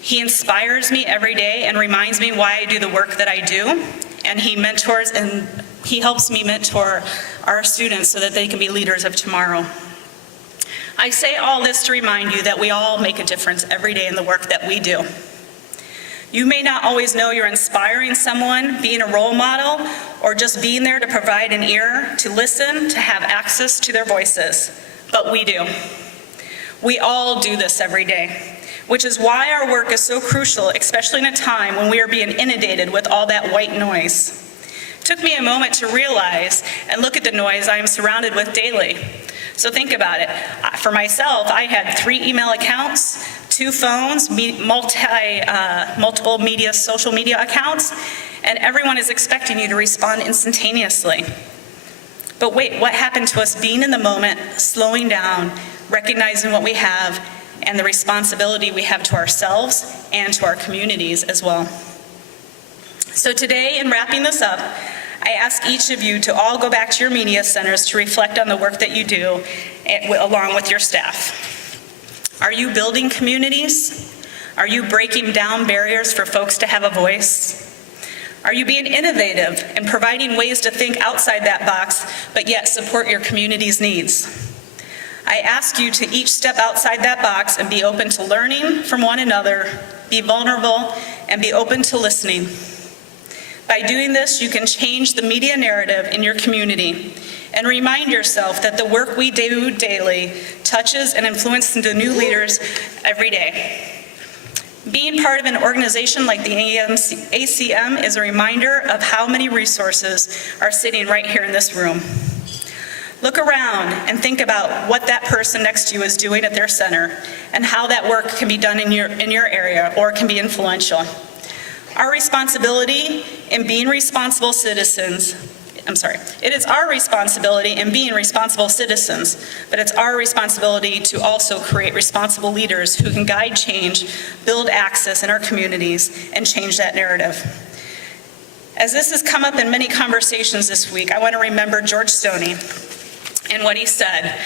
He inspires me every day and reminds me why I do the work that I do, and he mentors and he helps me mentor our students so that they can be leaders of tomorrow. I say all this to remind you that we all make a difference every day in the work that we do. You may not always know you're inspiring someone, being a role model, or just being there to provide an ear, to listen, to have access to their voices, but we do. We all do this every day, which is why our work is so crucial, especially in a time when we are being inundated with all that white noise. It took me a moment to realize and look at the noise I am surrounded with daily. So think about it. For myself, I had 3 email accounts, 2 phones, multiple media, social media accounts, and everyone is expecting you to respond instantaneously. But wait, what happened to us being in the moment, slowing down, recognizing what we have, and the responsibility we have to ourselves and to our communities as well. So today, in wrapping this up, I ask each of you to all go back to your media centers to reflect on the work that you do along with your staff. Are you building communities? Are you breaking down barriers for folks to have a voice? Are you being innovative and providing ways to think outside that box, but yet support your community's needs? I ask you to each step outside that box and be open to learning from one another, be vulnerable, and be open to listening. By doing this, you can change the media narrative in your community and remind yourself that the work we do daily touches and influences the new leaders every day. Being part of an organization like the ACM is a reminder of how many resources are sitting right here in this room. Look around and think about what that person next to you is doing at their center and how that work can be done in your area or can be influential. Our responsibility in being responsible citizens, it is our responsibility in being responsible citizens, but it's our responsibility to also create responsible leaders who can guide change, build access in our communities, and change that narrative. As this has come up in many conversations this week, I want to remember George Stoney and what he said.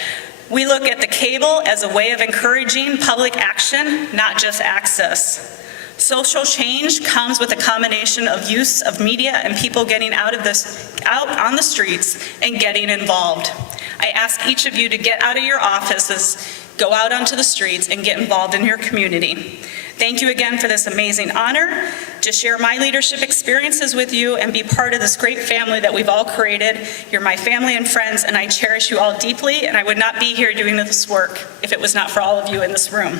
We look at the cable as a way of encouraging public action, not just access. Social change comes with a combination of use of media and people getting out on the streets and getting involved. I ask each of you to get out of your offices, go out onto the streets, and get involved in your community. Thank you again for this amazing honor to share my leadership experiences with you and be part of this great family that we've all created. You're my family and friends, and I cherish you all deeply, and I would not be here doing this work if it was not for all of you in this room.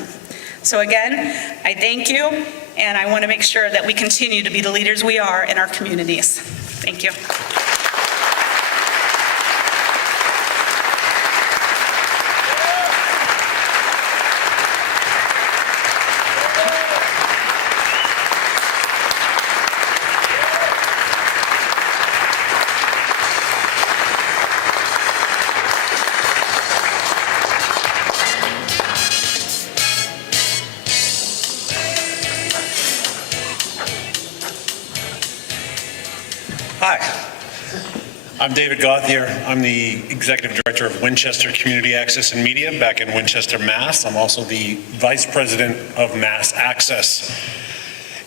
So again, I thank you, and I want to make sure that we continue to be the leaders we are in our communities. Thank you. Hi, I'm David Gauthier. I'm the Executive Director of Winchester Community Access and Media back in Winchester, Mass. I'm also the Vice President of Mass Access.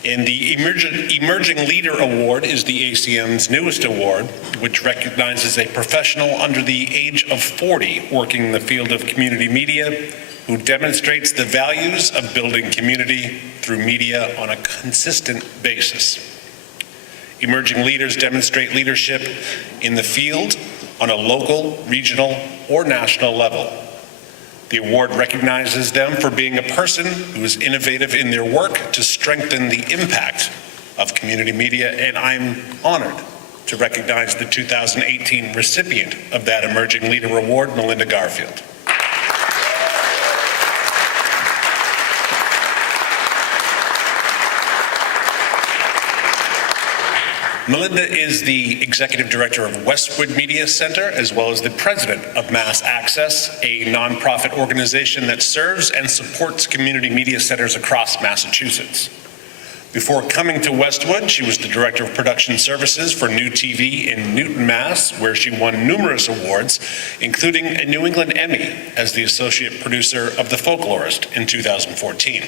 And the Emerging Leader Award is the ACM's newest award, which recognizes a professional under the age of 40 working in the field of community media who demonstrates the values of building community through media on a consistent basis. Emerging leaders demonstrate leadership in the field on a local, regional, or national level. The award recognizes them for being a person who is innovative in their work to strengthen the impact of community media, and I'm honored to recognize the 2018 recipient of that Emerging Leader Award, Melinda Garfield. Melinda is the Executive Director of Westwood Media Center, as well as the President of Mass Access, a nonprofit organization that serves and supports community media centers across Massachusetts. Before coming to Westwood, she was the Director of Production Services for New TV in Newton, Mass., where she won numerous awards, including a New England Emmy as the Associate Producer of The Folklorist in 2014.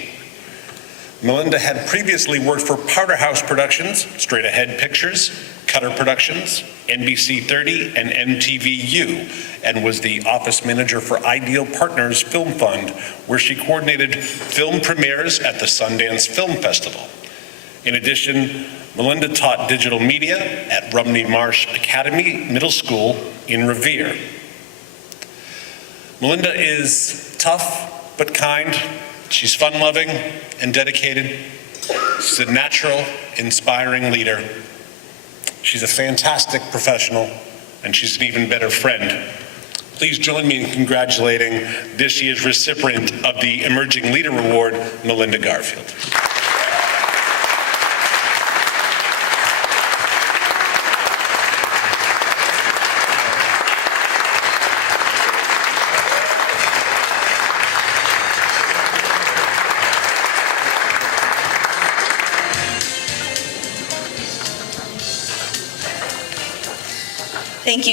Melinda had previously worked for Powderhouse Productions, Straight Ahead Pictures, Cutter Productions, NBC 30, and MTVU, and was the office manager for Ideal Partners Film Fund, where she coordinated film premieres at the Sundance Film Festival. In addition, Melinda taught digital media at Rumney Marsh Academy Middle School in Revere. Melinda is tough but kind. She's fun-loving and dedicated. She's a natural, inspiring leader. She's a fantastic professional, and she's an even better friend. Please join me in congratulating this year's recipient of the Emerging Leader Award, Melinda Garfield.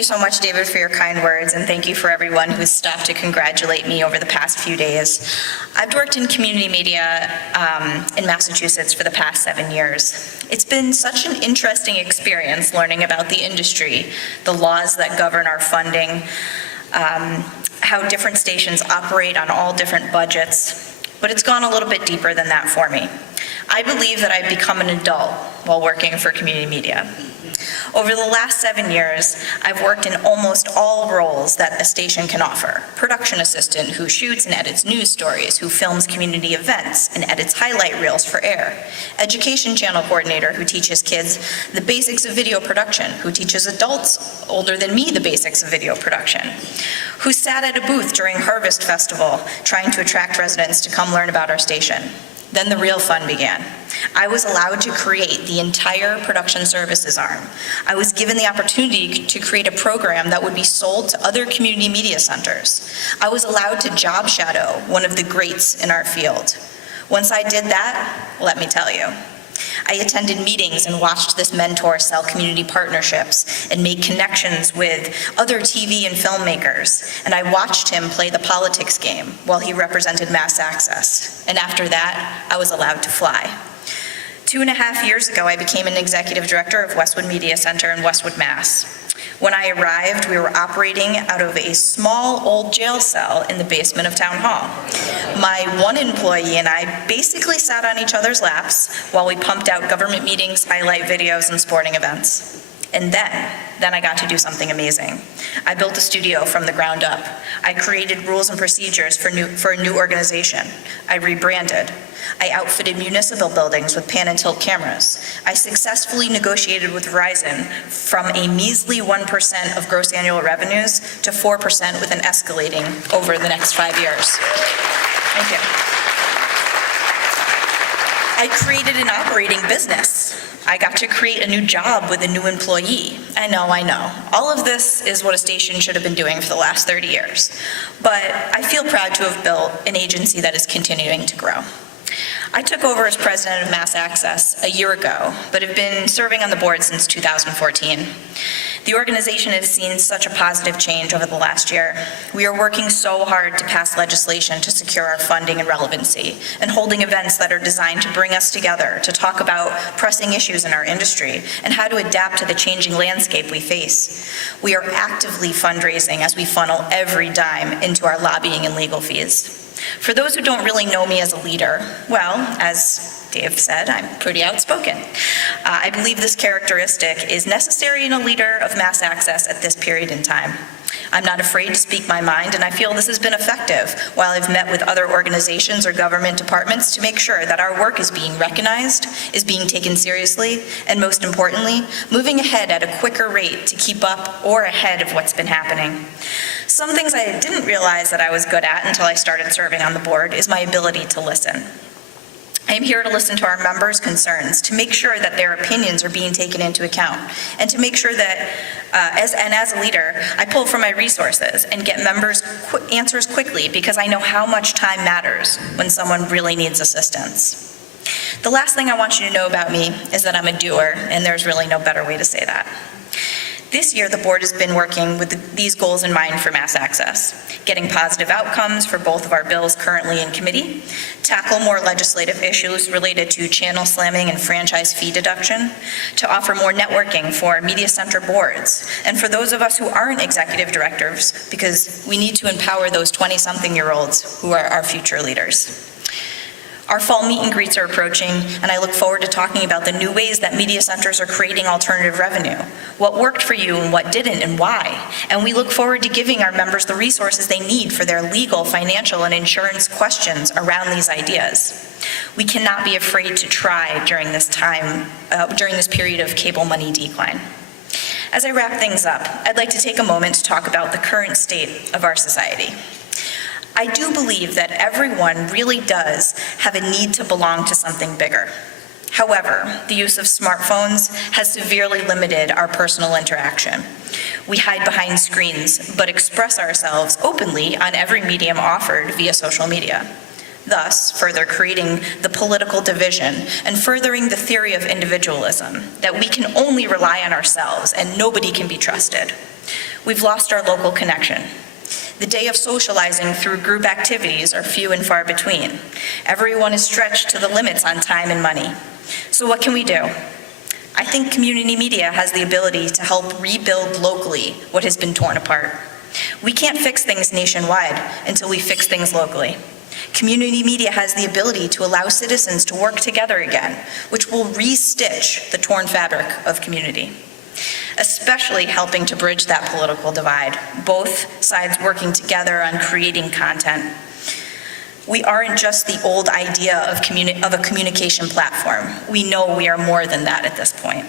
you so much, David, for your kind words, and thank you for everyone who's stopped to congratulate me over the past few days. I've worked in community media in Massachusetts for the past 7 years. It's been such an interesting experience learning about the industry, the laws that govern our funding, how different stations operate on all different budgets, but it's gone a little bit deeper than that for me. I believe that I've become an adult while working for community media. Over the last 7 years, I've worked in almost all roles that a station can offer. Production assistant who shoots and edits news stories, who films community events and edits highlight reels for air. Education channel coordinator who teaches kids the basics of video production, who teaches adults older than me the basics of video production. Who sat at a booth during Harvest Festival trying to attract residents to come learn about our station. Then the real fun began. I was allowed to create the entire production services arm. I was given the opportunity to create a program that would be sold to other community media centers. I was allowed to job shadow one of the greats in our field. Once I did that, let me tell you, I attended meetings and watched this mentor sell community partnerships and make connections with other TV and filmmakers. And I watched him play the politics game while he represented Mass Access. And after that, I was allowed to fly. 2.5 years ago, I became an executive director of Westwood Media Center in Westwood, Mass. When I arrived, we were operating out of a small old jail cell in the basement of Town Hall. My one employee and I basically sat on each other's laps while we pumped out government meetings, highlight videos, and sporting events. And then I got to do something amazing. I built a studio from the ground up. I created rules and procedures for a new organization. I rebranded. I outfitted municipal buildings with pan and tilt cameras. I successfully negotiated with Verizon from a measly 1% of gross annual revenues to 4% with an escalating over the next 5 years. Thank you. I created an operating business. I got to create a new job with a new employee. I know. All of this is what a station should have been doing for the last 30 years. But I feel proud to have built an agency that is continuing to grow. I took over as president of Mass Access a year ago, but have been serving on the board since 2014. The organization has seen such a positive change over the last year. We are working so hard to pass legislation to secure our funding and relevancy, and holding events that are designed to bring us together to talk about pressing issues in our industry and how to adapt to the changing landscape we face. We are actively fundraising as we funnel every dime into our lobbying and legal fees. For those who don't really know me as a leader, well, as Dave said, I'm pretty outspoken. I believe this characteristic is necessary in a leader of Mass Access at this period in time. I'm not afraid to speak my mind, and I feel this has been effective while I've met with other organizations or government departments to make sure that our work is being recognized, is being taken seriously, and most importantly, moving ahead at a quicker rate to keep up or ahead of what's been happening. Some things I didn't realize that I was good at until I started serving on the board is my ability to listen. I am here to listen to our members' concerns, to make sure that their opinions are being taken into account, and to make sure that, as a leader, I pull from my resources and get members' answers quickly, because I know how much time matters when someone really needs assistance. The last thing I want you to know about me is that I'm a doer, and there's really no better way to say that. This year, the board has been working with these goals in mind for Mass Access: getting positive outcomes for both of our bills currently in committee, tackle more legislative issues related to channel slamming and franchise fee deduction, to offer more networking for media center boards, and for those of us who aren't executive directors, because we need to empower those 20-something-year-olds who are our future leaders. Our fall meet and greets are approaching, and I look forward to talking about the new ways that media centers are creating alternative revenue, what worked for you and what didn't and why. And we look forward to giving our members the resources they need for their legal, financial, and insurance questions around these ideas. We cannot be afraid to try during this period of cable money decline. As I wrap things up, I'd like to take a moment to talk about the current state of our society. I do believe that everyone really does have a need to belong to something bigger. However, the use of smartphones has severely limited our personal interaction. We hide behind screens, but express ourselves openly on every medium offered via social media, thus further creating the political division and furthering the theory of individualism, that we can only rely on ourselves and nobody can be trusted. We've lost our local connection. The day of socializing through group activities are few and far between. Everyone is stretched to the limits on time and money. So what can we do? I think community media has the ability to help rebuild locally what has been torn apart. We can't fix things nationwide until we fix things locally. Community media has the ability to allow citizens to work together again, which will re-stitch the torn fabric of community, especially helping to bridge that political divide, both sides working together on creating content. We aren't just the old idea of a communication platform. We know we are more than that at this point.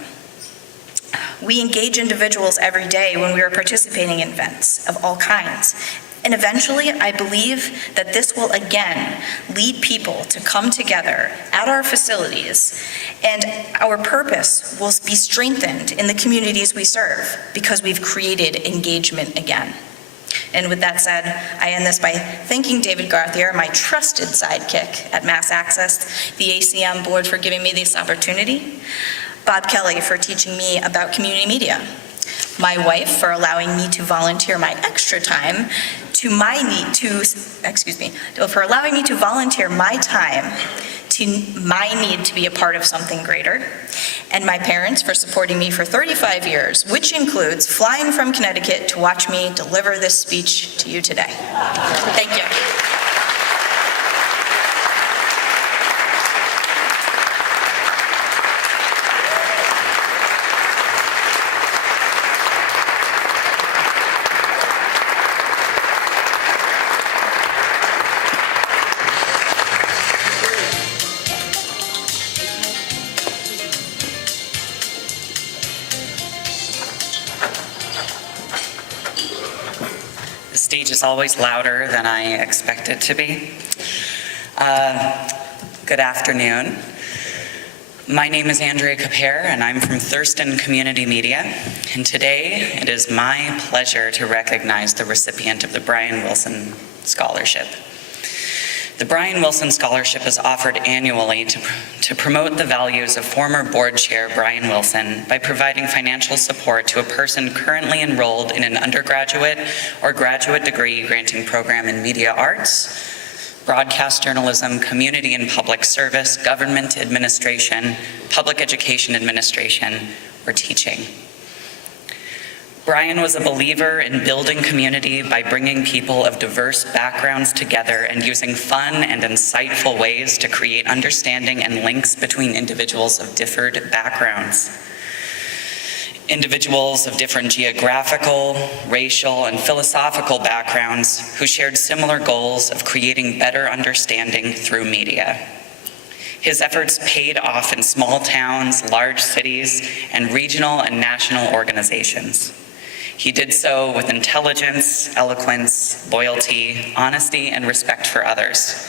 We engage individuals every day when we are participating in events of all kinds. And eventually, I believe that this will again lead people to come together at our facilities, and our purpose will be strengthened in the communities we serve because we've created engagement again. And with that said, I end this by thanking David Gauthier, my trusted sidekick at Mass Access, the ACM board for giving me this opportunity, Bob Kelly for teaching me about community media, my wife for allowing me to volunteer my extra time for allowing me to volunteer my time to my need to be a part of something greater, and my parents for supporting me for 35 years, which includes flying from Connecticut to watch me deliver this speech to you today. Thank you. The stage is always louder than I expect it to be. Good afternoon. My name is Andrea Capere, and I'm from Thurston Community Media. And today, it is my pleasure to recognize the recipient of the Brian Wilson Scholarship. The Brian Wilson Scholarship is offered annually to promote the values of former board chair Brian Wilson by providing financial support to a person currently enrolled in an undergraduate or graduate degree granting program in media arts, broadcast journalism, community and public service, government administration, public education administration, or teaching. Brian was a believer in building community by bringing people of diverse backgrounds together and using fun and insightful ways to create understanding and links between individuals of differed backgrounds. Individuals of different geographical, racial, and philosophical backgrounds who shared similar goals of creating better understanding through media. His efforts paid off in small towns, large cities, and regional and national organizations. He did so with intelligence, eloquence, loyalty, honesty, and respect for others.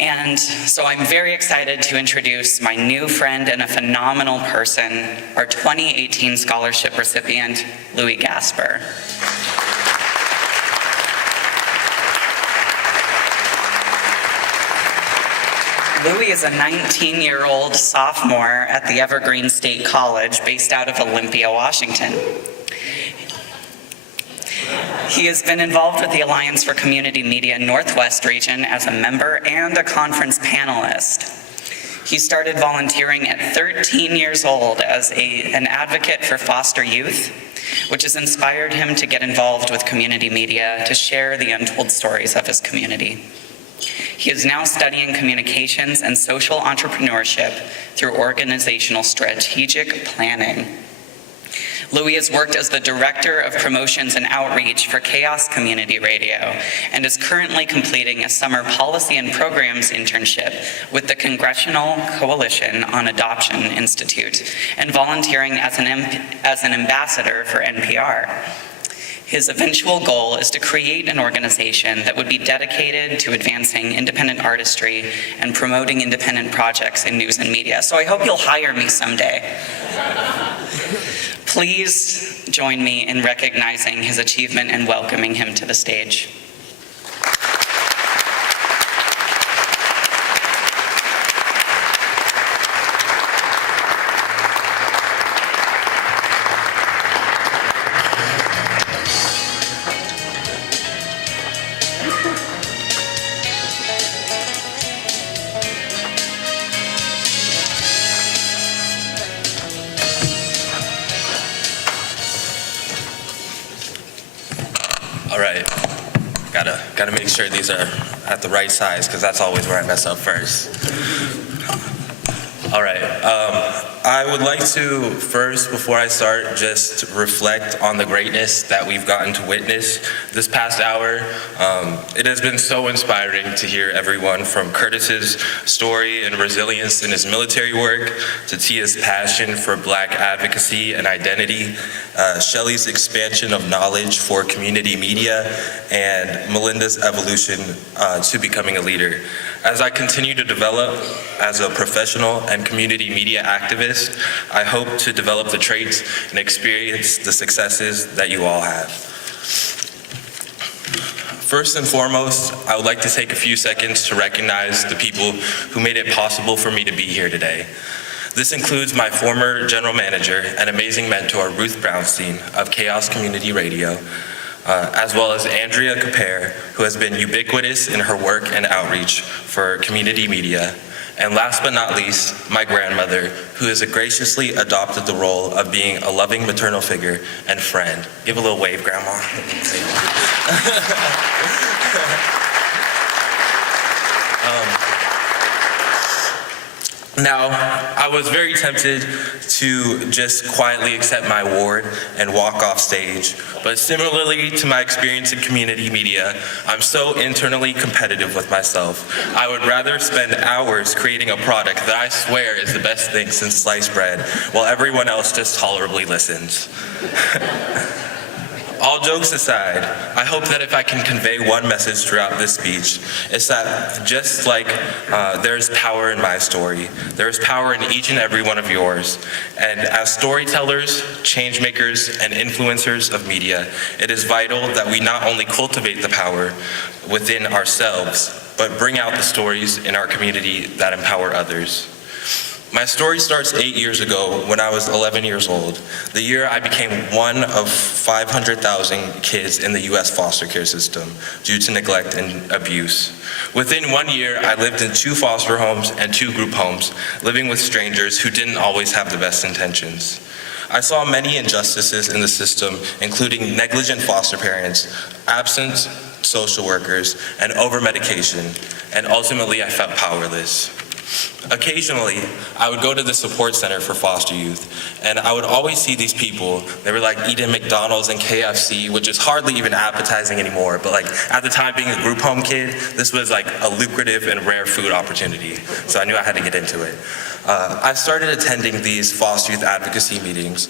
And so I'm very excited to introduce my new friend and a phenomenal person, our 2018 scholarship recipient, Louis Gasper. Louis is a 19-year-old sophomore at the Evergreen State College based out of Olympia, Washington. He has been involved with the Alliance for Community Media Northwest region as a member and a conference panelist. He started volunteering at 13 years old as an advocate for foster youth, which has inspired him to get involved with community media to share the untold stories of his community. He is now studying communications and social entrepreneurship through organizational strategic planning. Louis has worked as the Director of Promotions and Outreach for Chaos Community Radio and is currently completing a summer policy and programs internship with the Congressional Coalition on Adoption Institute and volunteering as an ambassador for NPR. His eventual goal is to create an organization that would be dedicated to advancing independent artistry and promoting independent projects in news and media. So I hope you'll hire me someday. Please join me in recognizing his achievement and welcoming him to the stage. All right. Gotta make sure these are at the right size, because that's always where I mess up first. All right. I would like to first, before I start, just reflect on the greatness that we've gotten to witness this past hour. It has been so inspiring to hear everyone from Curtis's story and resilience in his military work, to Tia's passion for Black advocacy and identity, Shelley's expansion of knowledge for community media, and Melinda's evolution to becoming a leader. As I continue to develop as a professional and community media activist, I hope to develop the traits and experience the successes that you all have. First and foremost, I would like to take a few seconds to recognize the people who made it possible for me to be here today. This includes my former general manager and amazing mentor, Ruth Brownstein of Chaos Community Radio, as well as Andrea Capere, who has been ubiquitous in her work and outreach for community media. And last but not least, my grandmother, who has graciously adopted the role of being a loving maternal figure and friend. Give a little wave, Grandma. Now, I was very tempted to just quietly accept my award and walk off stage, but similarly to my experience in community media, I'm so internally competitive with myself. I would rather spend hours creating a product that I swear is the best thing since sliced bread, while everyone else just tolerably listens. All jokes aside, I hope that if I can convey one message throughout this speech, it's that just like there's power in my story, there's power in each and every one of yours. And as storytellers, change makers, and influencers of media, it is vital that we not only cultivate the power within ourselves, but bring out the stories in our community that empower others. My story starts 8 years ago when I was 11 years old, the year I became one of 500,000 kids in the U.S. foster care system due to neglect and abuse. Within 1 year, I lived in 2 foster homes and 2 group homes, living with strangers who didn't always have the best intentions. I saw many injustices in the system, including negligent foster parents, absent social workers, and over-medication, and ultimately I felt powerless. Occasionally, I would go to the support center for foster youth, and I would always see these people. They were like eating McDonald's and KFC, which is hardly even appetizing anymore, but like at the time being a group home kid, this was like a lucrative and rare food opportunity, so I knew I had to get into it. I started attending these foster youth advocacy meetings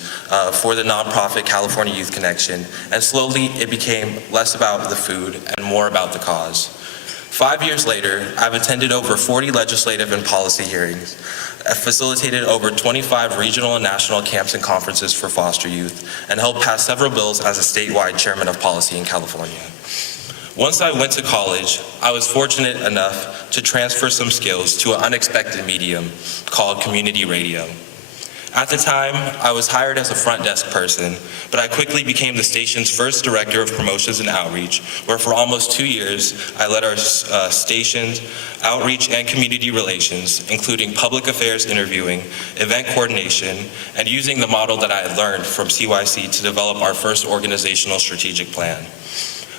for the nonprofit California Youth Connection, and slowly it became less about the food and more about the cause. 5 years later, I've attended over 40 legislative and policy hearings, facilitated over 25 regional and national camps and conferences for foster youth, and helped pass several bills as a statewide chairman of policy in California. Once I went to college, I was fortunate enough to transfer some skills to an unexpected medium called community radio. At the time, I was hired as a front desk person, but I quickly became the station's first director of promotions and outreach, where for almost 2 years, I led our station's outreach and community relations, including public affairs interviewing, event coordination, and using the model that I had learned from CYC to develop our first organizational strategic plan.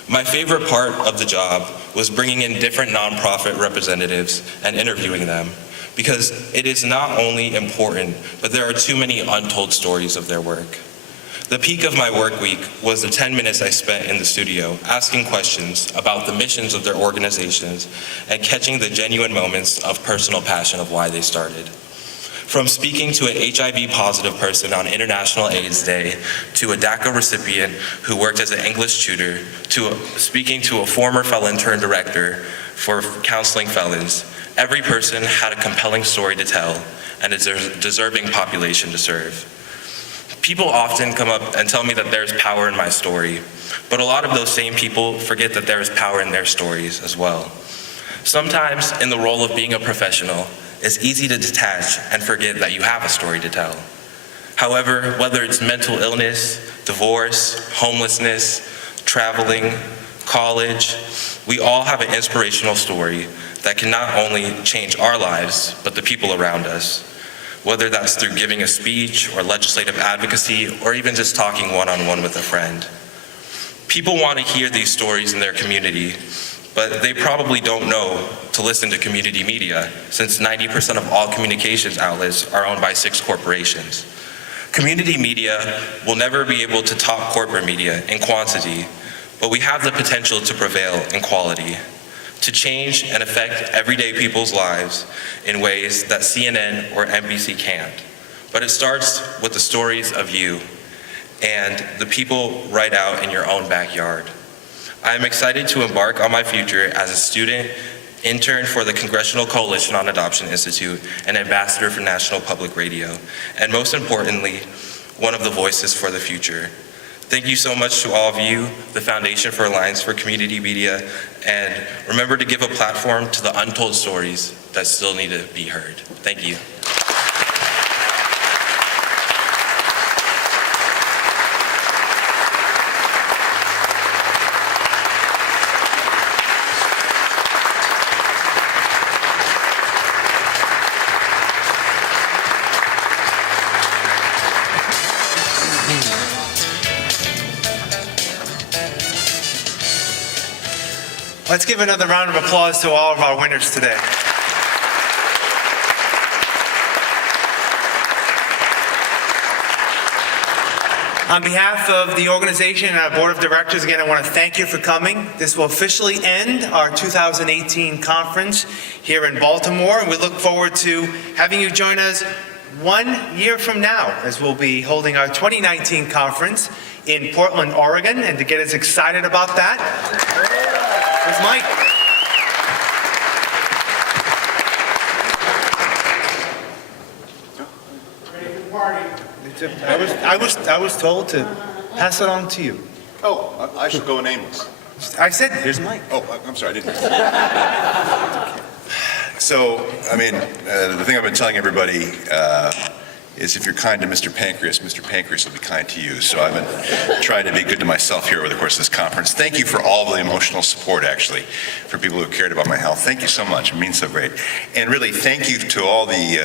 My favorite part of the job was bringing in different nonprofit representatives and interviewing them, because it is not only important, but there are too many untold stories of their work. The peak of my work week was the 10 minutes I spent in the studio asking questions about the missions of their organizations and catching the genuine moments of personal passion of why they started. From speaking to an HIV-positive person on International AIDS Day, to a DACA recipient who worked as an English tutor, to speaking to a former felon turned director for counseling felons, every person had a compelling story to tell and a deserving population to serve. People often come up and tell me that there's power in my story, but a lot of those same people forget that there is power in their stories as well. Sometimes, in the role of being a professional, it's easy to detach and forget that you have a story to tell. However, whether it's mental illness, divorce, homelessness, traveling, college, we all have an inspirational story that can not only change our lives, but the people around us. Whether that's through giving a speech or legislative advocacy, or even just talking one-on-one with a friend. People want to hear these stories in their community, but they probably don't know to listen to community media, since 90% of all communications outlets are owned by 6 corporations. Community media will never be able to top corporate media in quantity, but we have the potential to prevail in quality, to change and affect everyday people's lives in ways that CNN or NBC can't. But it starts with the stories of you and the people right out in your own backyard. I am excited to embark on my future as a student, intern for the Congressional Coalition on Adoption Institute, and ambassador for National Public Radio, and most importantly, one of the voices for the future. Thank you so much to all of you, the Foundation for Alliance for Community Media, and remember to give a platform to the untold stories that still need to be heard. Thank you. Let's give another round of applause to all of our winners today. On behalf of the organization and our board of directors, again, I want to thank you for coming. This will officially end our 2018 conference here in Baltimore, and we look forward to having you join us 1 year from now, as we'll be holding our 2019 conference in Portland, Oregon. And to get us excited about that, here's Mike. Ready for the party. I was told to pass it on to you. Oh, I shall go nameless. I said, here's Mike. Oh, I'm sorry, I didn't. So, I mean, the thing I've been telling everybody is if you're kind to Mr. Pancreas will be kind to you. So I've been trying to be good to myself here over the course of this conference. Thank you for all the emotional support, actually, for people who cared about my health. Thank you so much. It means so great. And really, thank you to all the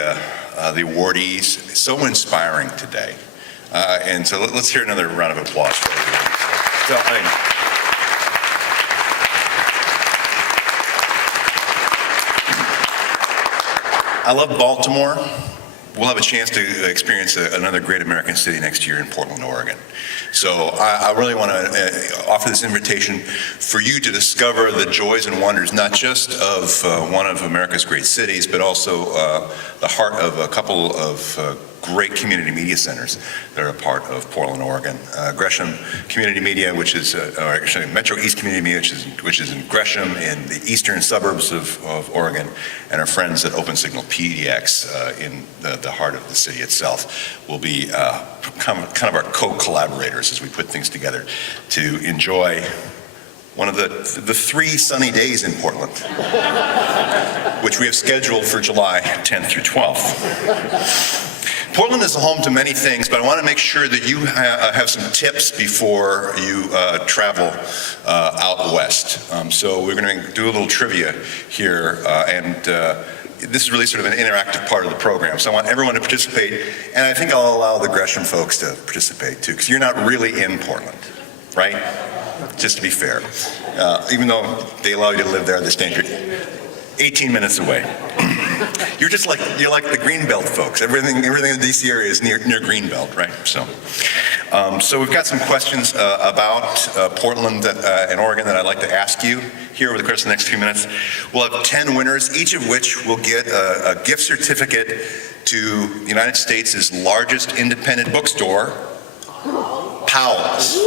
awardees. It's so inspiring today. And so let's hear another round of applause for everyone. So, I love Baltimore. We'll have a chance to experience another great American city next year in Portland, Oregon. So I really want to offer this invitation for you to discover the joys and wonders, not just of one of America's great cities, but also the heart of a couple of great community media centers that are a part of Portland, Oregon. Gresham Community Media, which is, or actually Metro East Community Media, which is in Gresham in the eastern suburbs of Oregon, and our friends at Open Signal PDX in the heart of the city itself will be kind of our co-collaborators as we put things together to enjoy one of the 3 sunny days in Portland, which we have scheduled for July 10th through 12th. Portland is a home to many things, but I want to make sure that you have some tips before you travel out west. So we're going to do a little trivia here, and this is really sort of an interactive part of the program. So I want everyone to participate, and I think I'll allow the Gresham folks to participate too, because you're not really in Portland, right? Just to be fair. Even though they allow you to live there, the standard 18 minutes away. You're like the Greenbelt folks. Everything in the DC area is near Greenbelt, right? So we've got some questions about Portland and Oregon that I'd like to ask you here over the course of the next few minutes. We'll have 10 winners, each of which will get a gift certificate to the United States' largest independent bookstore, Powell's.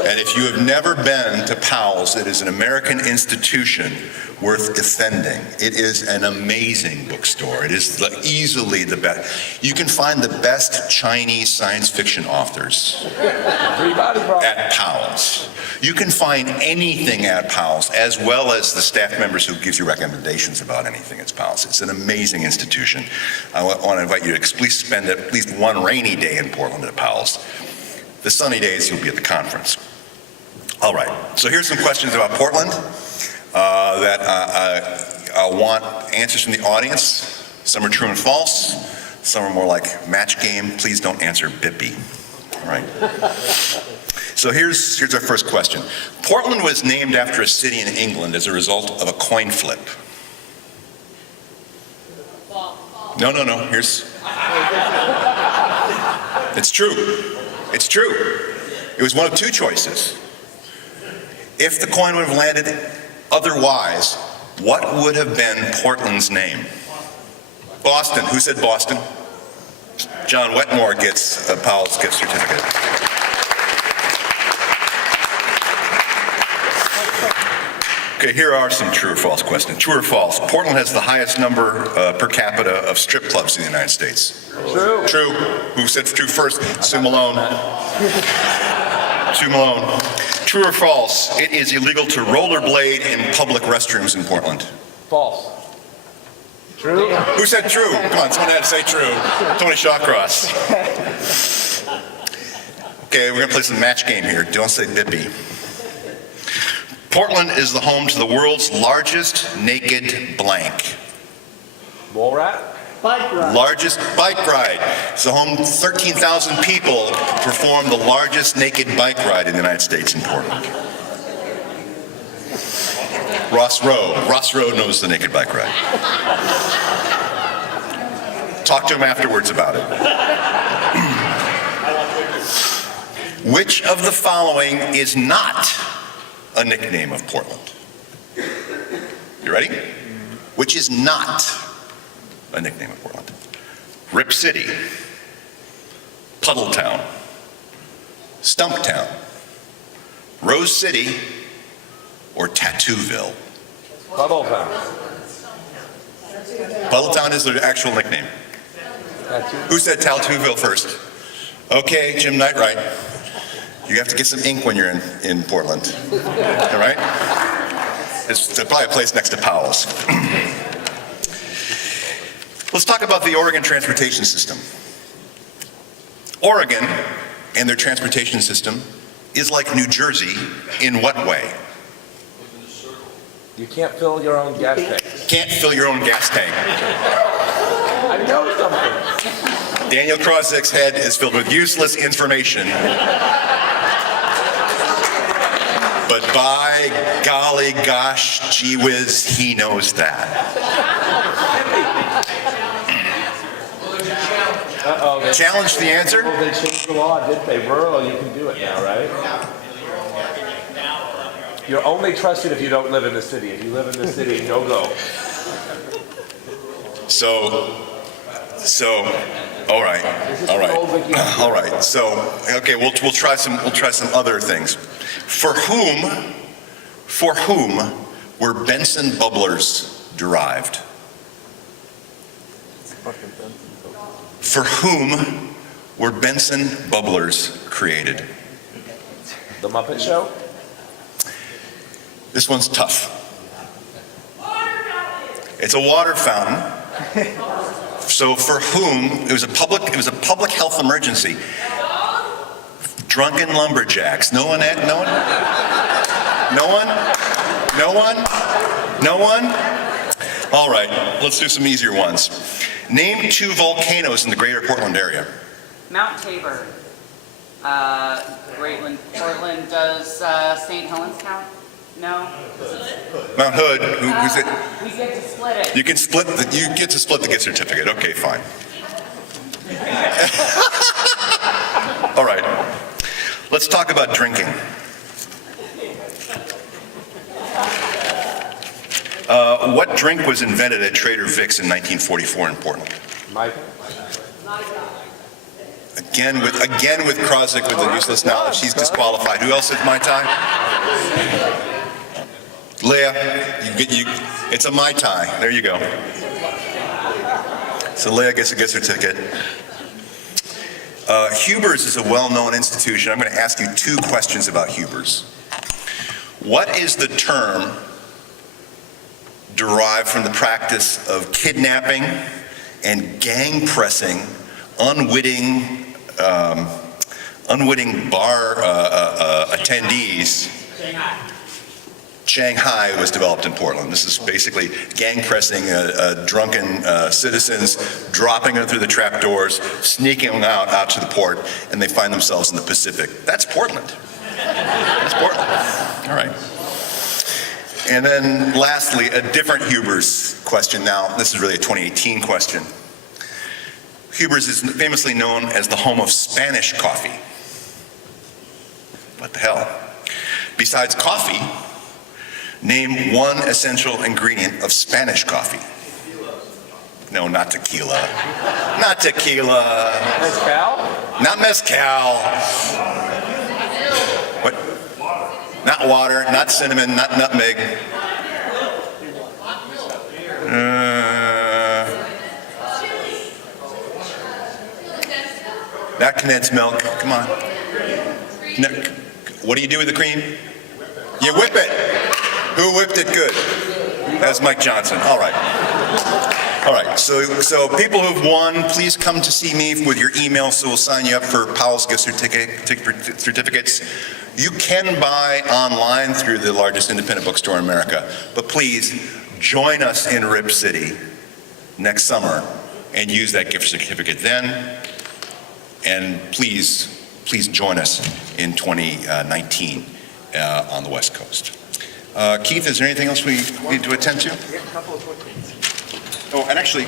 And if you have never been to Powell's, it is an American institution worth defending. It is an amazing bookstore. It is easily the best. You can find the best Chinese science fiction authors at Powell's. You can find anything at Powell's, as well as the staff members who gives you recommendations about anything at Powell's. It's an amazing institution. I want to invite you to please spend at least one rainy day in Portland at Powell's. The sunny days, you'll be at the conference. All right, so here's some questions about Portland that I want answers from the audience. Some are true and false. Some are more like match game. Please don't answer Bippy. All right. So here's our first question. Portland was named after a city in England as a result of a coin flip. No, here's... It's true. It's true. It was one of two choices. If the coin would have landed otherwise, what would have been Portland's name? Boston. Who said Boston? John Wetmore gets Powell's gift certificate. Okay, here are some true or false questions. True or false? Portland has the highest number per capita of strip clubs in the United States. True. True. Who said true first? Sue Malone. Sue Malone. True or false? It is illegal to rollerblade in public restrooms in Portland. False. True? Who said true? Come on, someone had to say true. Tony Shawcross. Okay, we're going to play some match game here. Don't say Bippy. Portland is the home to the world's largest naked blank. Bull rat? Bike ride. Largest bike ride. It's the home 13,000 people perform the largest naked bike ride in the United States in Portland. Ross Rowe knows the naked bike ride. Talk to him afterwards about it. Which of the following is not a nickname of Portland? You ready? Which is not a nickname of Portland? Rip City, Puddle Town, Stump Town, Rose City, or Tattooville? Puddle Town. Puddle Town is their actual nickname. Who said Tattooville first? Okay, Jim Knightright. You have to get some ink when you're in Portland. All right? It's probably a place next to Powell's. Let's talk about the Oregon transportation system. Oregon and their transportation system is like New Jersey in what way? You can't fill your own gas tank. Can't fill your own gas tank. I know something. Daniel Krozik's head is filled with useless information. But by golly gosh, gee whiz, he knows that. Uh-oh. Challenge the answer? Well, they changed the law, didn't they? Rural, you can do it now, right? You're only trusted if you don't live in the city. If you live in the city, no go. So, all right. So, okay, we'll try some other things. For whom were Benson bubblers derived? For whom were Benson bubblers created? The Muppet Show? This one's tough. It's a water fountain. So for whom, it was a public health emergency. Drunken lumberjacks. No one? All right, let's do some easier ones. Name two volcanoes in the greater Portland area. Mount Tabor. Portland, does St. Helens count? No? Mount Hood. Who's it? We get to split it. You get to split the gift certificate. Okay, fine. All right. Let's talk about drinking. What drink was invented at Trader Vic's in 1944 in Portland? Michael? Again with Krozik with the useless knowledge. He's disqualified. Who else said Mai Tai? Leah, it's a Mai Tai. There you go. So Leah gets a gift certificate. Huber's is a well-known institution. I'm going to ask you two questions about Huber's. What is the term derived from the practice of kidnapping and gang pressing unwitting bar attendees? Shanghai was developed in Portland. This is basically gang pressing drunken citizens, dropping them through the trap doors, sneaking them out to the port, and they find themselves in the Pacific. That's Portland. It's Portland. All right. And then lastly, a different Huber's question now. This is really a 2018 question. Huber's is famously known as the home of Spanish coffee. What the hell? Besides coffee, name one essential ingredient of Spanish coffee. No, not tequila. Not tequila. Mezcal? Not mezcal. What? Not water, not cinnamon, not nutmeg. Not condensed milk. Come on. No. What do you do with the cream? You whip it. Who whipped it good? That's Mike Johnson. All right. All right. So people who've won, please come to see me with your email, so we'll sign you up for Powell's gift certificates. You can buy online through the largest independent bookstore in America, but please join us in Rip City next summer and use that gift certificate then. And please join us in 2019 on the West Coast. Keith, is there anything else we need to attend to? We have a couple of quick things. Oh, and actually,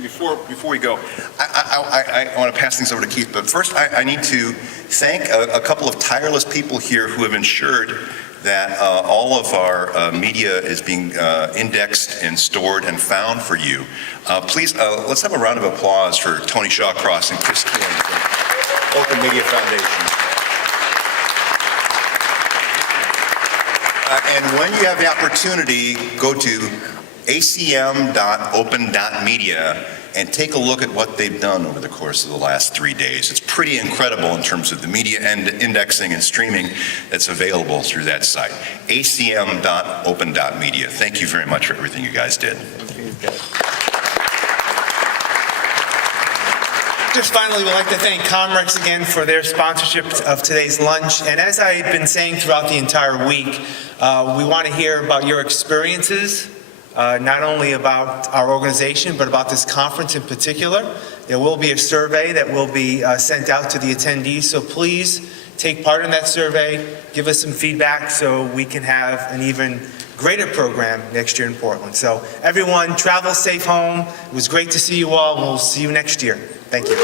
before we go, I want to pass things over to Keith, but first I need to thank a couple of tireless people here who have ensured that all of our media is being indexed and stored and found for you. Please, let's have a round of applause for Tony Shawcross and Chris Keeling from Open Media Foundation. And when you have the opportunity, go to acm.open.media and take a look at what they've done over the course of the last 3 days. It's pretty incredible in terms of the media and indexing and streaming that's available through that site. acm.open.media. Thank you very much for everything you guys did. Just finally, we'd like to thank Comrex again for their sponsorship of today's lunch. And as I've been saying throughout the entire week, we want to hear about your experiences, not only about our organization, but about this conference in particular. There will be a survey that will be sent out to the attendees, so please take part in that survey, give us some feedback so we can have an even greater program next year in Portland. So everyone, travel safe home. It was great to see you all, and we'll see you next year. Thank you.